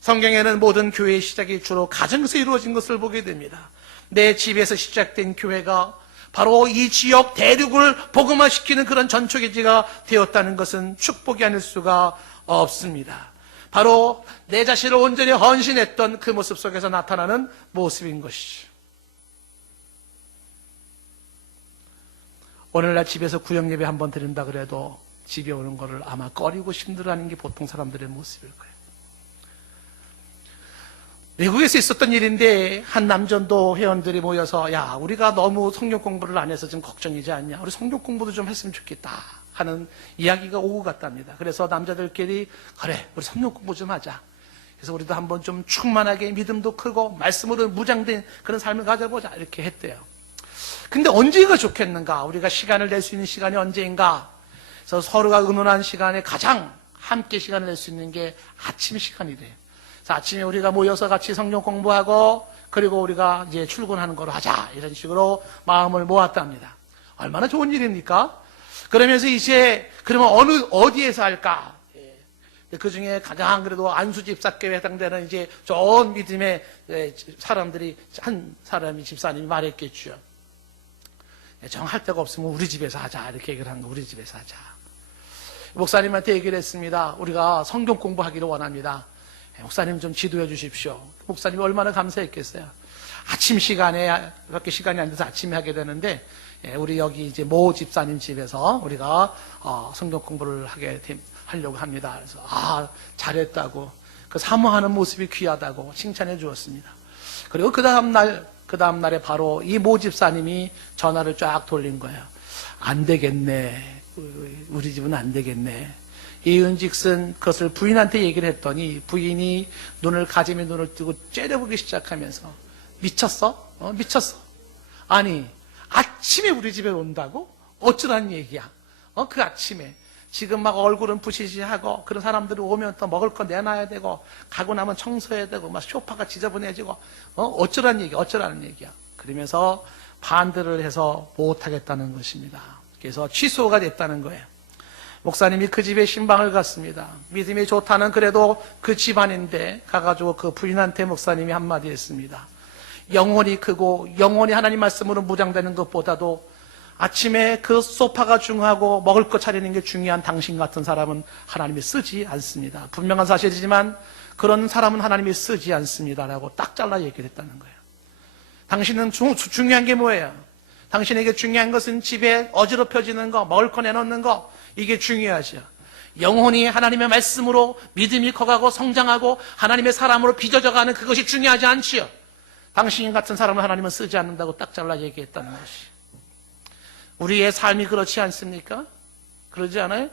성경에는 모든 교회의 시작이 주로 가정에서 이루어진 것을 보게 됩니다. 내 집에서 시작된 교회가 바로 이 지역 대륙을 복음화시키는 그런 전초기지가 되었다는 것은 축복이 아닐 수가 없습니다. 바로 내 자신을 온전히 헌신했던 그 모습 속에서 나타나는 모습인 것이죠. 오늘날 집에서 구역예배 한번 드린다 그래도 집에 오는 것을 아마 꺼리고 힘들어하는 게 보통 사람들의 모습일 거예요. 미국에서 있었던 일인데 한 남전도 회원들이 모여서 야, 우리가 너무 성경 공부를 안 해서 좀 걱정이지 않냐, 우리 성경 공부도 좀 했으면 좋겠다 하는 이야기가 오고 갔답니다. 그래서 남자들끼리 그래, 우리 성경 공부 좀 하자. 그래서 우리도 한번 좀 충만하게 믿음도 크고 말씀으로 무장된 그런 삶을 가져보자 이렇게 했대요. 근데 언제가 좋겠는가? 우리가 시간을 낼 수 있는 시간이 언제인가? 그래서 서로가 의논한 시간에 가장 함께 시간을 낼 수 있는 게 아침 시간이래요. 그래서 아침에 우리가 모여서 같이 성경 공부하고 그리고 우리가 이제 출근하는 걸로 하자 이런 식으로 마음을 모았답니다. 얼마나 좋은 일입니까? 그러면서 이제 그러면 어디에서 할까? 그 중에 가장 그래도 안수집사교회에 해당되는 이제 좋은 믿음의 사람들이 한 사람이 집사님이 말했겠죠. 정할 데가 없으면 우리 집에서 하자 이렇게 얘기를 한 거. 우리 집에서 하자. 목사님한테 얘기를 했습니다. 우리가 성경 공부하기를 원합니다. 목사님 좀 지도해 주십시오. 목사님이 얼마나 감사했겠어요. 아침 시간에 그렇게 시간이 안 돼서 아침에 하게 되는데 우리 여기 이제 모 집사님 집에서 우리가 성경 공부를 하려고 합니다. 그래서 잘했다고 그 사모하는 모습이 귀하다고 칭찬해 주었습니다. 그리고 그 다음 날 그 다음날에 바로 이 모 집사님이 전화를 쫙 돌린 거예요. 안 되겠네. 우리 집은 안 되겠네. 이은직슨 그것을 부인한테 얘기를 했더니 부인이 눈을 가지며 눈을 뜨고 째려보기 시작하면서 미쳤어? 미쳤어. 아니 아침에 우리 집에 온다고? 어쩌라는 얘기야. 그 아침에 지금 막 얼굴은 부시시하고 그런 사람들이 오면 또 먹을 거 내놔야 되고 가고 나면 청소해야 되고 막 소파가 지저분해지고 어쩌라는 얘기야. 어쩌라는 얘기야. 그러면서 반대를 해서 못하겠다는 것입니다. 그래서 취소가 됐다는 거예요. 목사님이 그 집에 신방을 갔습니다. 믿음이 좋다는 그래도 그 집안인데 가가지고 그 부인한테 목사님이 한마디 했습니다. 영혼이 크고 영혼이 하나님 말씀으로 무장되는 것보다도 아침에 그 소파가 중요하고 먹을 거 차리는 게 중요한 당신 같은 사람은 하나님이 쓰지 않습니다. 분명한 사실이지만 그런 사람은 하나님이 쓰지 않습니다라고 딱 잘라 얘기를 했다는 거예요. 당신은 중요한 게 뭐예요? 당신에게 중요한 것은 집에 어지럽혀지는 거, 먹을 거 내놓는 거, 이게 중요하죠. 영혼이 하나님의 말씀으로 믿음이 커가고 성장하고 하나님의 사람으로 빚어져가는 그것이 중요하지 않지요. 당신 같은 사람을 하나님은 쓰지 않는다고 딱 잘라 얘기했다는 것이. 우리의 삶이 그렇지 않습니까? 그러지 않아요?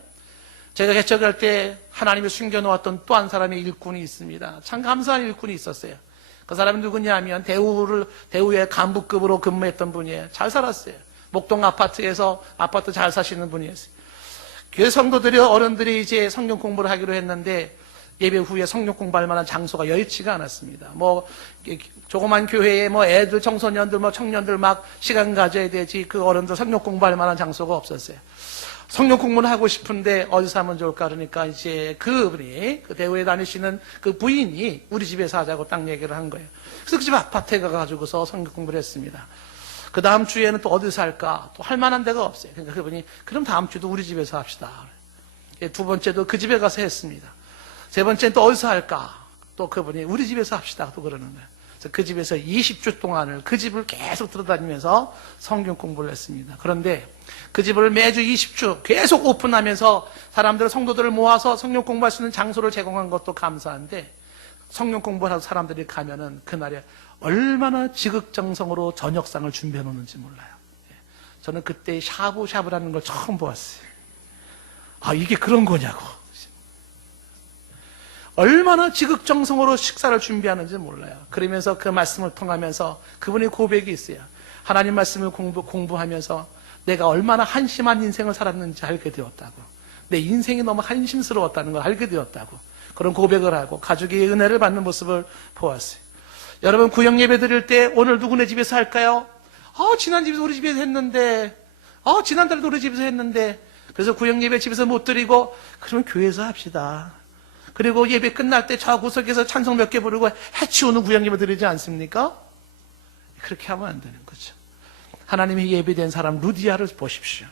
제가 개척할 때 하나님이 숨겨놓았던 또 한 사람의 일꾼이 있습니다. 참 감사한 일꾼이 있었어요. 그 사람이 누구냐면 대우의 간부급으로 근무했던 분이에요. 잘 살았어요. 목동 아파트에서 아파트 잘 사시는 분이었어요. 교회 성도들이 어른들이 이제 성경 공부를 하기로 했는데 예배 후에 성경 공부할 만한 장소가 여의치가 않았습니다. 조그만 교회에 애들, 청소년들, 청년들 막 시간 가져야 되지 그 어른들 성경 공부할 만한 장소가 없었어요. 성경 공부를 하고 싶은데 어디서 하면 좋을까 그러니까 이제 그분이 그 대우에 다니시는 그 부인이 우리 집에서 하자고 딱 얘기를 한 거예요. 그래서 그 집 아파트에 가가지고서 성경 공부를 했습니다. 그 다음 주에는 또 어디서 할까? 또 할 만한 데가 없어요. 그러니까 그분이 그럼 다음 주도 우리 집에서 합시다. 두 번째도 그 집에 가서 했습니다. 세 번째는 또 어디서 할까? 또 그분이 우리 집에서 합시다. 또 그러는 거예요. 그래서 그 집에서 20주 동안을 그 집을 계속 들어다니면서 성경 공부를 했습니다. 그런데 그 집을 매주 20주 계속 오픈하면서 사람들, 성도들을 모아서 성경 공부할 수 있는 장소를 제공한 것도 감사한데 성경 공부하는 사람들이 가면은 그날에 얼마나 지극정성으로 저녁상을 준비해 놓는지 몰라요. 저는 그때 샤브샤브라는 걸 처음 보았어요. 아, 이게 그런 거냐고. 얼마나 지극정성으로 식사를 준비하는지 몰라요. 그러면서 그 말씀을 통하면서 그분의 고백이 있어요. 하나님 말씀을 공부하면서 내가 얼마나 한심한 인생을 살았는지 알게 되었다고. 내 인생이 너무 한심스러웠다는 걸 알게 되었다고. 그런 고백을 하고 가족의 은혜를 받는 모습을 보았어요. 여러분 구역 예배 드릴 때 오늘 누구네 집에서 할까요? 지난 집에서 우리 집에서 했는데 지난달도 우리 집에서 했는데 그래서 구역 예배 집에서 못 드리고 그러면 교회에서 합시다. 그리고 예배 끝날 때 저 구석에서 찬송 몇 개 부르고 해치우는 구역 예배 드리지 않습니까? 그렇게 하면 안 되는 거죠. 하나님이 예배된 사람 루디아를 보십시오.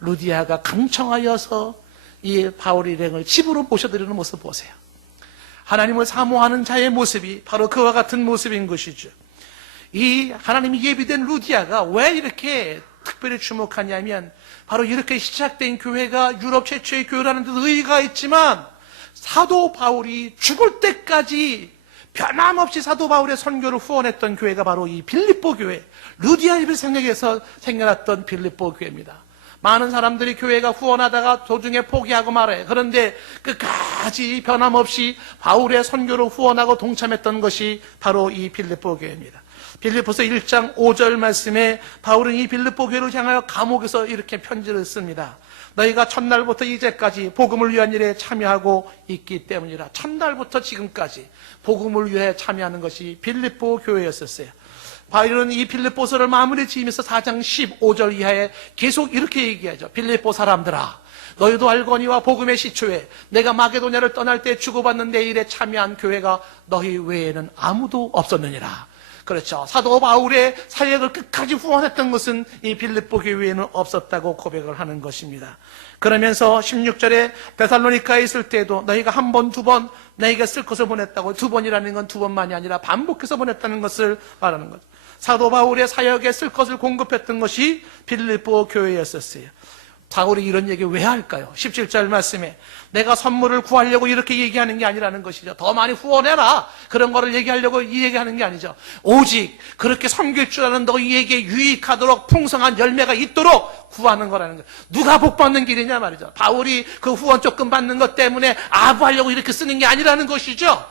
루디아가 강청하여서 이 바울 일행을 집으로 모셔드리는 모습 보세요. 하나님을 사모하는 자의 모습이 바로 그와 같은 모습인 것이죠. 이 하나님이 예비된 루디아가 왜 이렇게 특별히 주목하냐면 바로 이렇게 시작된 교회가 유럽 최초의 교회라는 데 의의가 있지만 사도 바울이 죽을 때까지 변함없이 사도 바울의 선교를 후원했던 교회가 바로 이 빌립보 교회, 루디아 집을 생각해서 생겨났던 빌립보 교회입니다. 많은 사람들이 교회가 후원하다가 도중에 포기하고 말아요. 그런데 끝까지 변함없이 바울의 선교를 후원하고 동참했던 것이 바로 이 빌립보 교회입니다. 빌립보서 1장 5절 말씀에 바울은 이 빌립보 교회를 향하여 감옥에서 이렇게 편지를 씁니다. 너희가 첫날부터 이제까지 복음을 위한 일에 참여하고 있기 때문이라. 첫날부터 지금까지 복음을 위해 참여하는 것이 빌립보 교회였었어요. 바울은 이 빌립보서를 마무리 지으면서 4장 15절 이하에 계속 이렇게 얘기하죠. 빌립보 사람들아, 너희도 알거니와 복음의 시초에 내가 마게도냐를 떠날 때 주고받는 내 일에 참여한 교회가 너희 외에는 아무도 없었느니라. 그렇죠. 사도 바울의 사역을 끝까지 후원했던 것은 이 빌립보 교회에는 없었다고 고백을 하는 것입니다. 그러면서 16절에 데살로니카에 있을 때도 너희가 한 번, 두 번 너희가 쓸 것을 보냈다고. 두 번이라는 건 두 번만이 아니라 반복해서 보냈다는 것을 말하는 거죠. 사도 바울의 사역에 쓸 것을 공급했던 것이 빌립보 교회였었어요. 바울이 이런 얘기 왜 할까요? 17절 말씀에 내가 선물을 구하려고 이렇게 얘기하는 게 아니라는 것이죠. 더 많이 후원해라, 그런 거를 얘기하려고 이 얘기하는 게 아니죠. 오직 그렇게 섬길 줄 아는 너희에게 유익하도록 풍성한 열매가 있도록 구하는 거라는 거예요. 누가 복 받는 길이냐 말이죠. 바울이 그 후원 조금 받는 것 때문에 아부하려고 이렇게 쓰는 게 아니라는 것이죠.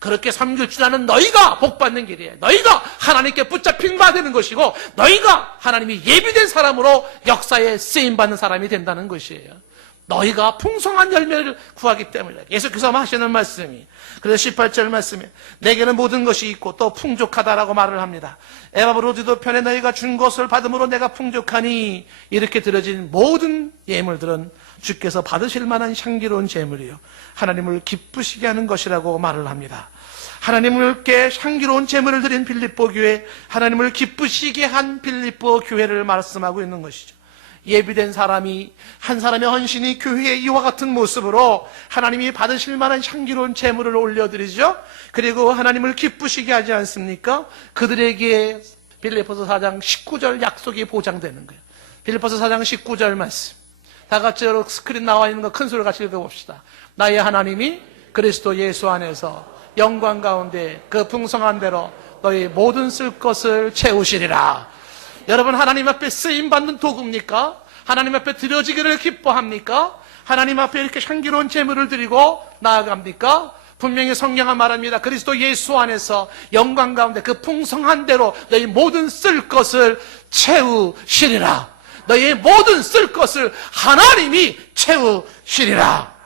그렇게 섬길 줄 아는 너희가 복 받는 길이에요. 너희가 하나님께 붙잡힌 바 되는 것이고, 너희가 하나님이 예비된 사람으로 역사에 쓰임받는 사람이 된다는 것이에요. 너희가 풍성한 열매를 구하기 때문에. 예수께서 하시는 말씀이, 그래서 18절 말씀에 내게는 모든 것이 있고 또 풍족하다라고 말을 합니다. 에바브로디도 편에 너희가 준 것을 받음으로 내가 풍족하니, 이렇게 드려진 모든 예물들은 주께서 받으실 만한 향기로운 제물이요 하나님을 기쁘시게 하는 것이라고 말을 합니다. 하나님께 향기로운 제물을 드린 빌립보 교회, 하나님을 기쁘시게 한 빌립보 교회를 말씀하고 있는 것이죠. 예비된 사람이, 한 사람의 헌신이 교회에 이와 같은 모습으로 하나님이 받으실 만한 향기로운 제물을 올려드리죠. 그리고 하나님을 기쁘시게 하지 않습니까? 그들에게 빌립보서 4장 19절 약속이 보장되는 거예요. 빌립보서 4장 19절 말씀, 다 같이 스크린 나와 있는 거 큰 소리 같이 읽어봅시다. 나의 하나님이 그리스도 예수 안에서 영광 가운데 그 풍성한 대로 너희 모든 쓸 것을 채우시리라. 여러분, 하나님 앞에 쓰임받는 도구입니까? 하나님 앞에 드려지기를 기뻐합니까? 하나님 앞에 이렇게 향기로운 제물을 드리고 나아갑니까? 분명히 성경은 말합니다. 그리스도 예수 안에서 영광 가운데 그 풍성한 대로 너희 모든 쓸 것을 채우시리라. 너희의 모든 쓸 것을 하나님이 채우시리라.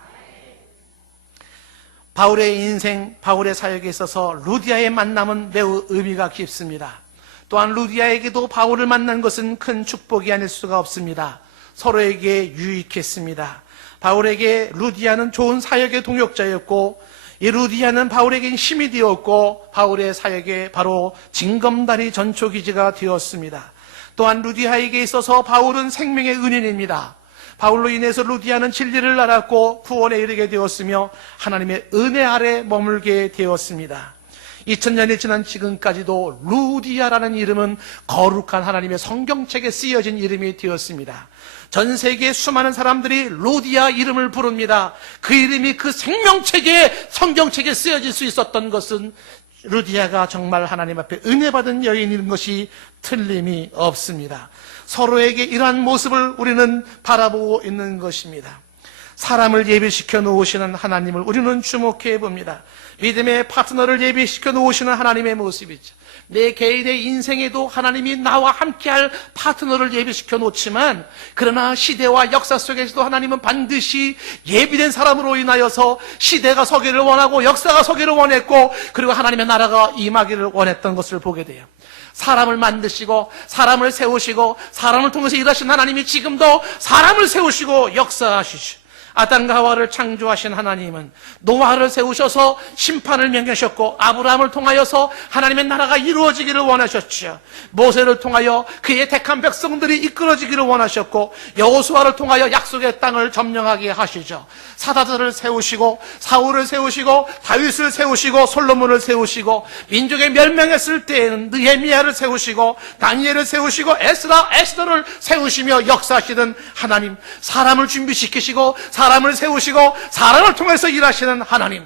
바울의 인생, 바울의 사역에 있어서 루디아의 만남은 매우 의미가 깊습니다. 또한 루디아에게도 바울을 만난 것은 큰 축복이 아닐 수가 없습니다. 서로에게 유익했습니다. 바울에게 루디아는 좋은 사역의 동역자였고, 이 루디아는 바울에게 힘이 되었고, 바울의 사역에 바로 징검다리 전초기지가 되었습니다. 또한 루디아에게 있어서 바울은 생명의 은인입니다. 바울로 인해서 루디아는 진리를 알았고 구원에 이르게 되었으며 하나님의 은혜 아래 머물게 되었습니다. 2000년이 지난 지금까지도 루디아라는 이름은 거룩한 하나님의 성경책에 쓰여진 이름이 되었습니다. 전 세계 수많은 사람들이 루디아 이름을 부릅니다. 그 이름이 그 생명책에, 성경책에 쓰여질 수 있었던 것은 루디아가 정말 하나님 앞에 은혜받은 여인인 것이 틀림이 없습니다. 서로에게 이러한 모습을 우리는 바라보고 있는 것입니다. 사람을 예비시켜 놓으시는 하나님을 우리는 주목해 봅니다. 믿음의 파트너를 예비시켜 놓으시는 하나님의 모습이죠. 내 개인의 인생에도 하나님이 나와 함께할 파트너를 예비시켜 놓지만, 그러나 시대와 역사 속에서도 하나님은 반드시 예비된 사람으로 인하여서 시대가 서기를 원하고 역사가 서기를 원했고, 그리고 하나님의 나라가 임하기를 원했던 것을 보게 돼요. 사람을 만드시고 사람을 세우시고 사람을 통해서 일하신 하나님이 지금도 사람을 세우시고 역사하시죠. 아담과 하와를 창조하신 하나님은 노아를 세우셔서 심판을 명하셨고, 아브라함을 통하여서 하나님의 나라가 이루어지기를 원하셨죠. 모세를 통하여 그의 택한 백성들이 이끌어지기를 원하셨고, 여호수아를 통하여 약속의 땅을 점령하게 하시죠. 사다들을 세우시고 사울을 세우시고 다윗을 세우시고 솔로몬을 세우시고, 민족의 멸망했을 때에는 느헤미야를 세우시고 다니엘을 세우시고 에스더를 세우시며 역사하시는 하나님, 사람을 준비시키시고 사람을 세우시고 사람을 통해서 일하시는 하나님,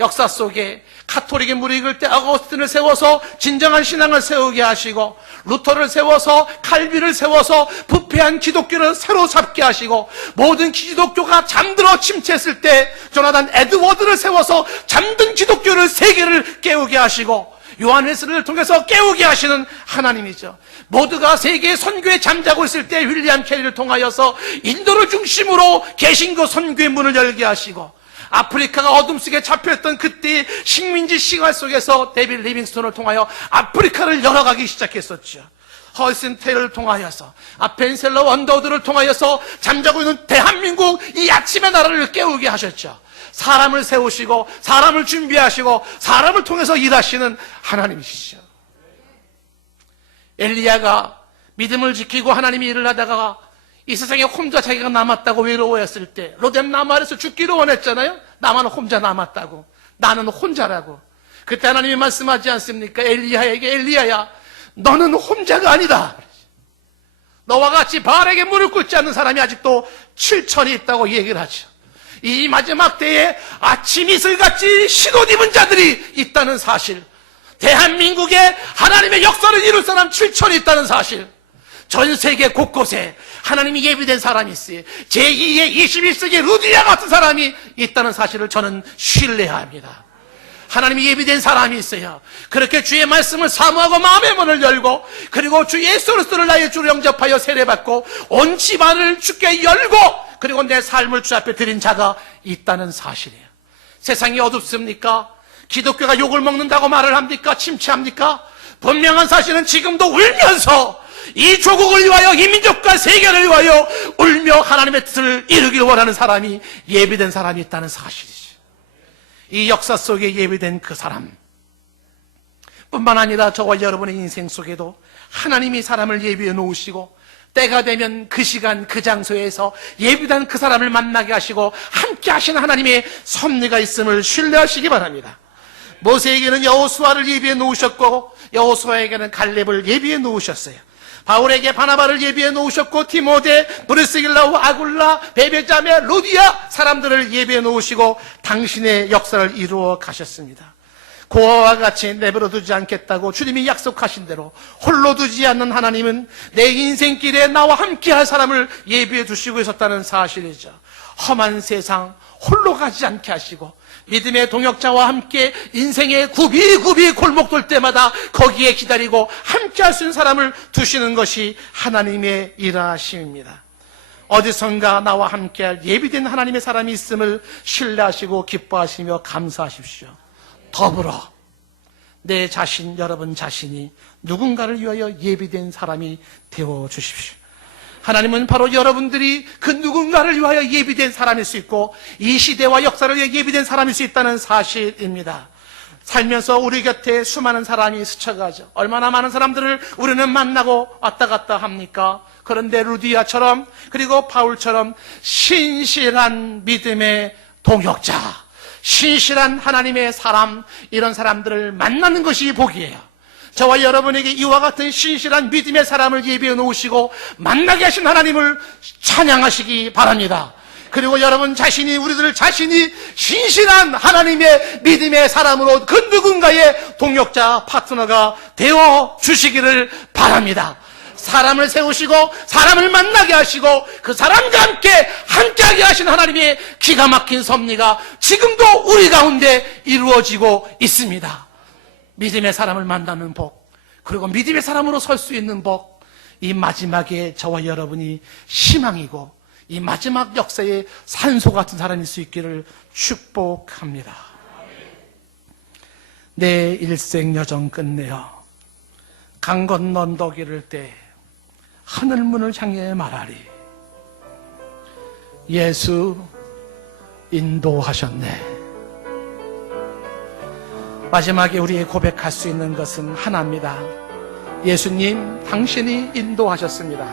역사 속에 카톨릭의 물이 익을 때 어거스틴을 세워서 진정한 신앙을 세우게 하시고, 루터를 세워서 칼빈을 세워서 부패한 기독교를 새로 잡게 하시고, 모든 기독교가 잠들어 침체했을 때 조나단 에드워드를 세워서 잠든 기독교를 세계를 깨우게 하시고, 요한 웨슬리를 통해서 깨우게 하시는 하나님이죠. 모두가 세계의 선교에 잠자고 있을 때 윌리엄 캐리를 통하여서 인도를 중심으로 개신교 선교의 문을 열게 하시고, 아프리카가 어둠 속에 잡혀있던 그때의 식민지 시간 속에서 데이빗 리빙스톤을 통하여 아프리카를 열어가기 시작했었죠. 허슨 테일을 통하여서, 펜셀러 원더우드를 통하여서 잠자고 있는 대한민국 이 아침의 나라를 깨우게 하셨죠. 사람을 세우시고 사람을 준비하시고 사람을 통해서 일하시는 하나님이시죠. 엘리야가 믿음을 지키고 하나님이 일을 하다가 이 세상에 혼자 자기가 남았다고 외로워했을 때 로뎀 나무 아래서 죽기를 원했잖아요. 나만 혼자 남았다고, 나는 혼자라고. 그때 하나님이 말씀하지 않습니까? 엘리야에게, 엘리야야, 너는 혼자가 아니다. 너와 같이 바알에게 무릎 꿇지 않는 사람이 아직도 7천이 있다고 얘기를 하죠. 이 마지막 때에 아침 이슬같이 흰옷 입은 자들이 있다는 사실, 대한민국에 하나님의 역사를 이룰 사람 7천이 있다는 사실, 전 세계 곳곳에 하나님이 예비된 사람이 있어요. 제2의 21세기 루디아 같은 사람이 있다는 사실을 저는 신뢰합니다. 하나님이 예비된 사람이 있어요. 그렇게 주의 말씀을 사모하고 마음의 문을 열고, 그리고 주 예수 그리스도를 나의 주로 영접하여 세례받고 온 집안을 주께 열고, 그리고 내 삶을 주 앞에 드린 자가 있다는 사실이에요. 세상이 어둡습니까? 기독교가 욕을 먹는다고 말을 합니까? 침체합니까? 분명한 사실은 지금도 울면서 이 조국을 위하여, 이 민족과 세계를 위하여 울며 하나님의 뜻을 이루길 원하는 사람이, 예비된 사람이 있다는 사실이죠. 이 역사 속에 예비된 그 사람 뿐만 아니라 저와 여러분의 인생 속에도 하나님이 사람을 예비해 놓으시고, 때가 되면 그 시간 그 장소에서 예비된 그 사람을 만나게 하시고 함께 하시는 하나님의 섭리가 있음을 신뢰하시기 바랍니다. 모세에게는 여호수아를 예비해 놓으셨고, 여호수아에게는 갈렙을 예비해 놓으셨어요. 바울에게 바나바를 예비해 놓으셨고, 디모데, 브리스길라, 아굴라, 베베자메, 루디아 사람들을 예비해 놓으시고 당신의 역사를 이루어 가셨습니다. 고아와 같이 내버려 두지 않겠다고 주님이 약속하신 대로 홀로 두지 않는 하나님은 내 인생길에 나와 함께 할 사람을 예비해 두시고 있었다는 사실이죠. 험한 세상 홀로 가지 않게 하시고, 믿음의 동역자와 함께 인생의 굽이굽이 골목 돌 때마다 거기에 기다리고 함께 할 수 있는 사람을 두시는 것이 하나님의 일하심입니다. 어디선가 나와 함께 할 예비된 하나님의 사람이 있음을 신뢰하시고 기뻐하시며 감사하십시오. 더불어 내 자신, 여러분 자신이 누군가를 위하여 예비된 사람이 되어 주십시오. 하나님은 바로 여러분들이 그 누군가를 위하여 예비된 사람일 수 있고, 이 시대와 역사를 위해 예비된 사람일 수 있다는 사실입니다. 살면서 우리 곁에 수많은 사람이 스쳐가죠. 얼마나 많은 사람들을 우리는 만나고 왔다 갔다 합니까? 그런데 루디아처럼, 그리고 바울처럼 신실한 믿음의 동역자, 신실한 하나님의 사람, 이런 사람들을 만나는 것이 복이에요. 저와 여러분에게 이와 같은 신실한 믿음의 사람을 예비해 놓으시고 만나게 하신 하나님을 찬양하시기 바랍니다. 그리고 여러분 자신이, 우리들 자신이 신실한 하나님의 믿음의 사람으로 그 누군가의 동역자, 파트너가 되어 주시기를 바랍니다. 사람을 세우시고 사람을 만나게 하시고 그 사람과 함께하게 하신 하나님의 기가 막힌 섭리가 지금도 우리 가운데 이루어지고 있습니다. 믿음의 사람을 만나는 복, 그리고 믿음의 사람으로 설 수 있는 복, 이 마지막에 저와 여러분이 희망이고 이 마지막 역사의 산소 같은 사람일 수 있기를 축복합니다. 내 일생 여정 끝내어 강 건너 언덕 이를 때 하늘문을 향해 말하리. 예수 인도하셨네. 마지막에 우리 고백할 수 있는 것은 하나입니다. 예수님, 당신이 인도하셨습니다.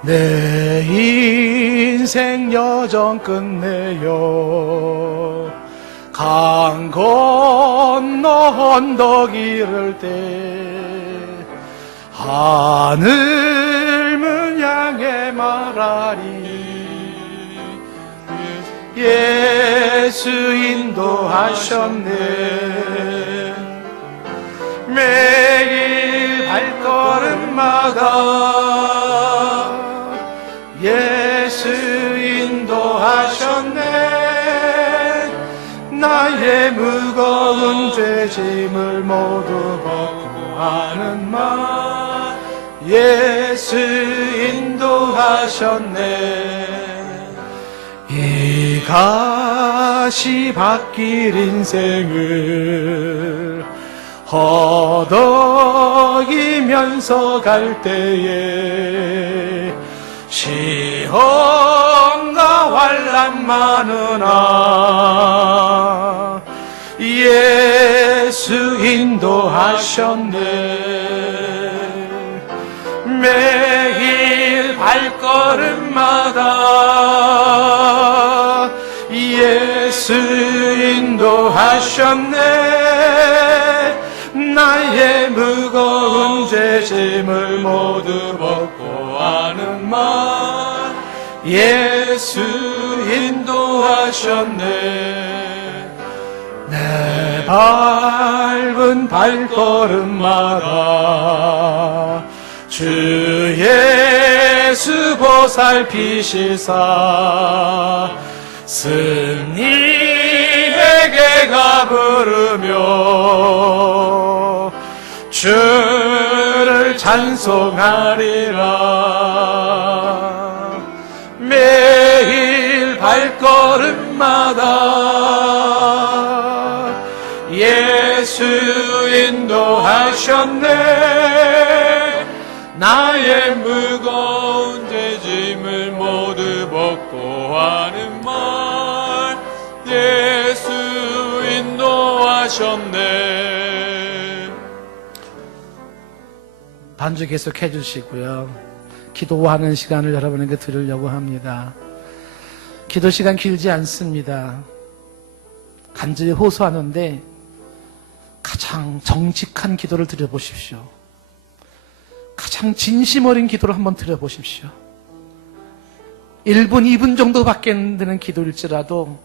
내 인생 여정 끝내요 강 건너 언덕 이를 때 하늘문 향해 말하리. 예수 인도하셨네. 매일 발걸음마다 예수 인도하셨네. 나의 무거운 죄짐을 모두 벗고 하는 말 예수 인도하셨네. 이 가시 바뀔 인생을 허덕이면서 갈 때에 시험과 환난 많으나 예수 인도하셨네. 매일 발걸음마다 예수 인도하셨네. 나의 무거운 죄짐을 모두 벗고 하는 말 예수 인도하셨네. 내 밟은 발걸음마다 주 예수 보살피시사 승리에게가 부르며 주를 찬송하리라. 매일 발걸음마다 예수 인도하셨네. 나의 무거운 죄짐을 모두 벗고 하는 말 예수 인도하셨네. 반주 계속 해주시고요. 기도하는 시간을 여러분에게 드리려고 합니다. 기도 시간 길지 않습니다. 간절히 호소하는데 가장 정직한 기도를 드려보십시오. 가장 진심 어린 기도를 한번 드려보십시오. 1분, 2분 정도밖에 안 되는 기도일지라도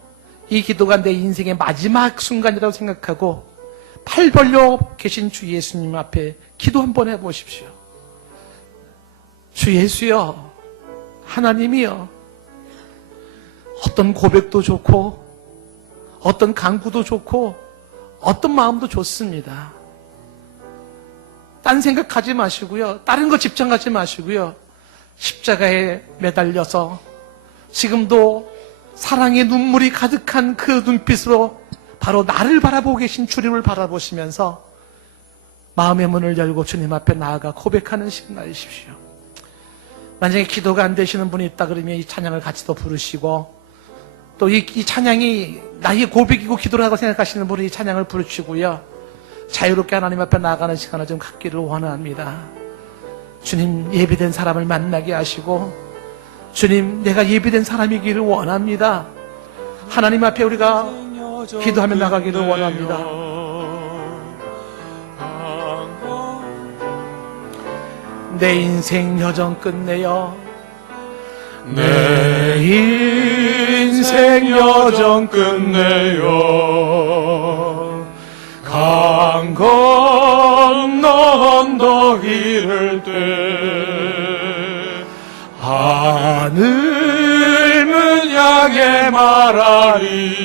이 기도가 내 인생의 마지막 순간이라고 생각하고 팔 벌려 계신 주 예수님 앞에 기도 한번 해보십시오. 주 예수여, 하나님이여, 어떤 고백도 좋고 어떤 간구도 좋고 어떤 마음도 좋습니다. 딴 생각하지 마시고요. 다른 거 집착하지 마시고요. 십자가에 매달려서 지금도 사랑의 눈물이 가득한 그 눈빛으로 바로 나를 바라보고 계신 주님을 바라보시면서 마음의 문을 열고 주님 앞에 나아가 고백하는 시간 가지십시오. 만약에 기도가 안 되시는 분이 있다 그러면 이 찬양을 같이 더 부르시고, 또 이 찬양이 나의 고백이고 기도라고 생각하시는 분이 이 찬양을 부르시고요. 자유롭게 하나님 앞에 나아가는 시간을 좀 갖기를 원합니다. 주님, 예비된 사람을 만나게 하시고, 주님, 내가 예비된 사람이기를 원합니다. 하나님 앞에 우리가 기도하며 나가기를 원합니다. 내 인생 여정 끝내요. 내 인생 여정 끝내요. 강 건너 언덕 이를 때 하늘문 향해 말하리.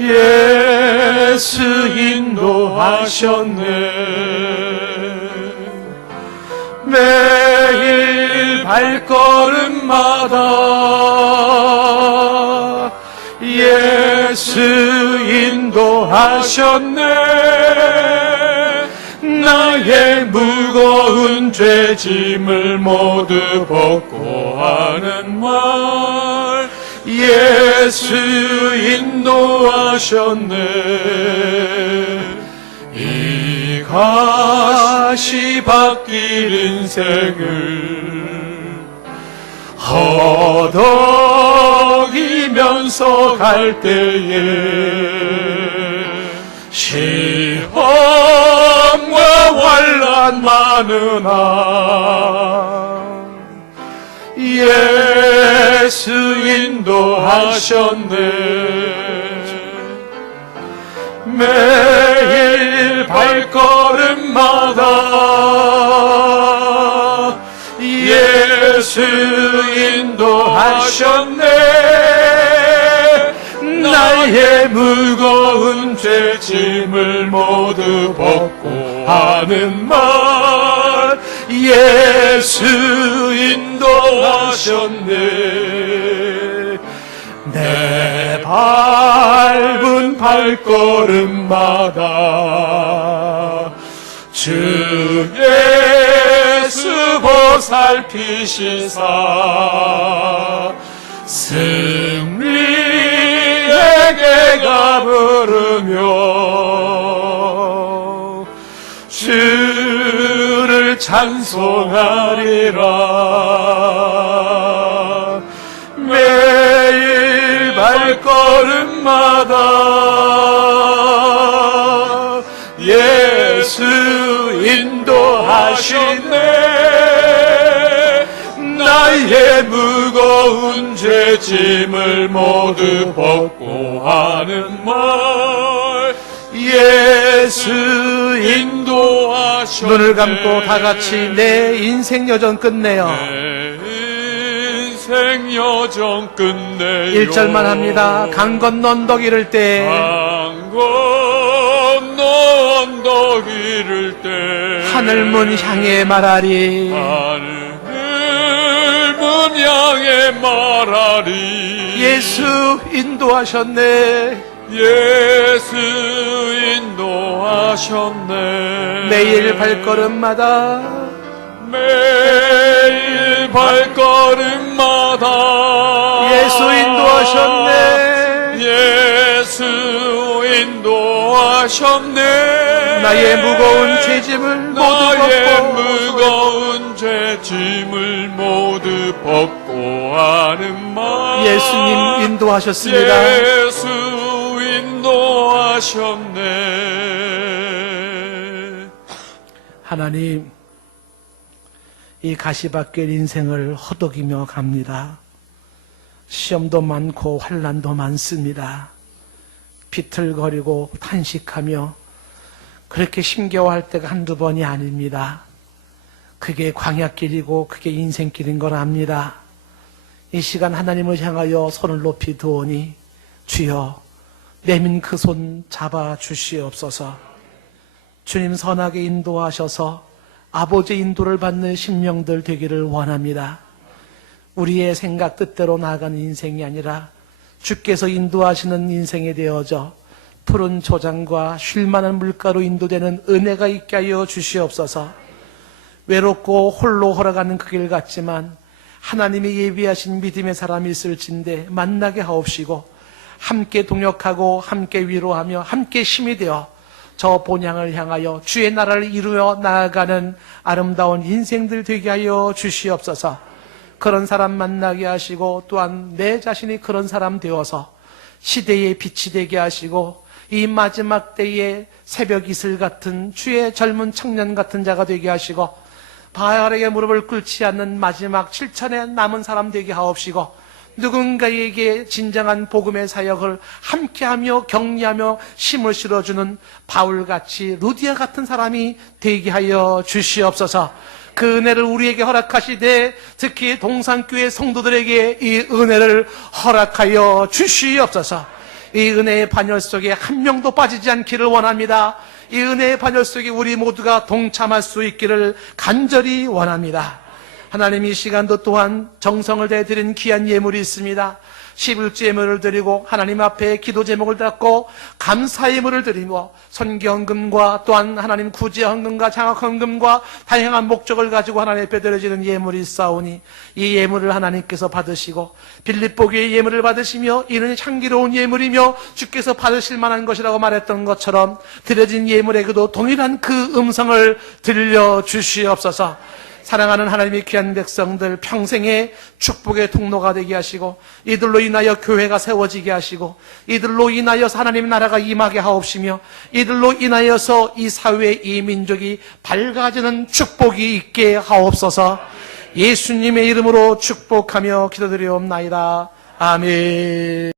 예수 인도하셨네. 매일 발걸음마다 예수 인도하셨네. 나의 무거운 죄짐을 모두 벗고 하는 말 예수 인도하셨네. 이 가시 바뀔 인생을 허덕이면서 갈 때에 시험과 환난 많으나 예수 인도하셨네. 매일 발걸음마다 예수 인도하셨네. 나의 무거운 죄짐을 모두 벗고 하는 말 예수 인도하셨네. 내 밟은 발걸음마다 주 예수 보살피시사 승리에게가 부르며 주를 찬송하리라. 매일 발걸음마다 인도하셨네. 나의 무거운 죄짐을 모두 벗고 하는 말, 예수 인도하셨네. 눈을 감고 다 같이 내 인생 여정 끝내요. 내 인생 여정 끝내요. 1절만 합니다. 강 건너 언덕 이를 때 강 건너 언덕 이를 때 하늘문 향해 말하리. 하늘문 향해 말하리. 예수 인도하셨네. 예수 인도하셨네. 매일 발걸음마다 매일 발걸음마다 예수 인도하셨네. 예수 인도하셨네. 나의 무거운 죄짐을 모두 나의 벗고 무거운 죄짐을 모두 벗고 하는 말, 예수님 인도하셨습니다. 예수 인도하셨네. 하나님, 이 가시밭길 인생을 허덕이며 갑니다. 시험도 많고 환난도 많습니다. 비틀거리고 탄식하며 그렇게 힘겨워할 때가 한두 번이 아닙니다. 그게 광야길이고 그게 인생길인 걸 압니다. 이 시간 하나님을 향하여 손을 높이 두오니 주여 내민 그 손 잡아 주시옵소서. 주님 선하게 인도하셔서 아버지의 인도를 받는 심령들 되기를 원합니다. 우리의 생각 뜻대로 나아가는 인생이 아니라 주께서 인도하시는 인생이 되어져 푸른 초장과 쉴만한 물가로 인도되는 은혜가 있게 하여 주시옵소서. 외롭고 홀로 걸어가는 그 길 같지만 하나님이 예비하신 믿음의 사람이 있을진데 만나게 하옵시고 함께 동역하고 함께 위로하며 함께 힘이 되어 저 본향을 향하여 주의 나라를 이루어 나아가는 아름다운 인생들 되게 하여 주시옵소서. 그런 사람 만나게 하시고 또한 내 자신이 그런 사람 되어서 시대의 빛이 되게 하시고 이 마지막 때에 새벽 이슬 같은 주의 젊은 청년 같은 자가 되게 하시고 바알에게 무릎을 꿇지 않는 마지막 실천에 남은 사람 되게 하옵시고 누군가에게 진정한 복음의 사역을 함께하며 격려하며 힘을 실어주는 바울같이 루디아 같은 사람이 되게 하여 주시옵소서. 그 은혜를 우리에게 허락하시되 특히 동산교회 성도들에게 이 은혜를 허락하여 주시옵소서. 이 은혜의 반열 속에 한 명도 빠지지 않기를 원합니다. 이 은혜의 반열 속에 우리 모두가 동참할 수 있기를 간절히 원합니다. 하나님 이 시간도 또한 정성을 다해 드린 귀한 예물이 있습니다. 11주 예물을 드리고 하나님 앞에 기도 제목을 닫고 감사 예물을 드리고 선교헌금과 또한 하나님 구제 헌금과 장학 헌금과 다양한 목적을 가지고 하나님 앞에 드려지는 예물이 있사오니 이 예물을 하나님께서 받으시고 빌립보교의 예물을 받으시며 이는 향기로운 예물이며 주께서 받으실 만한 것이라고 말했던 것처럼 드려진 예물에게도 동일한 그 음성을 들려주시옵소서. 사랑하는 하나님의 귀한 백성들 평생의 축복의 통로가 되게 하시고 이들로 인하여 교회가 세워지게 하시고 이들로 인하여서 하나님의 나라가 임하게 하옵시며 이들로 인하여서 이 사회 이 민족이 밝아지는 축복이 있게 하옵소서. 예수님의 이름으로 축복하며 기도드리옵나이다. 아멘.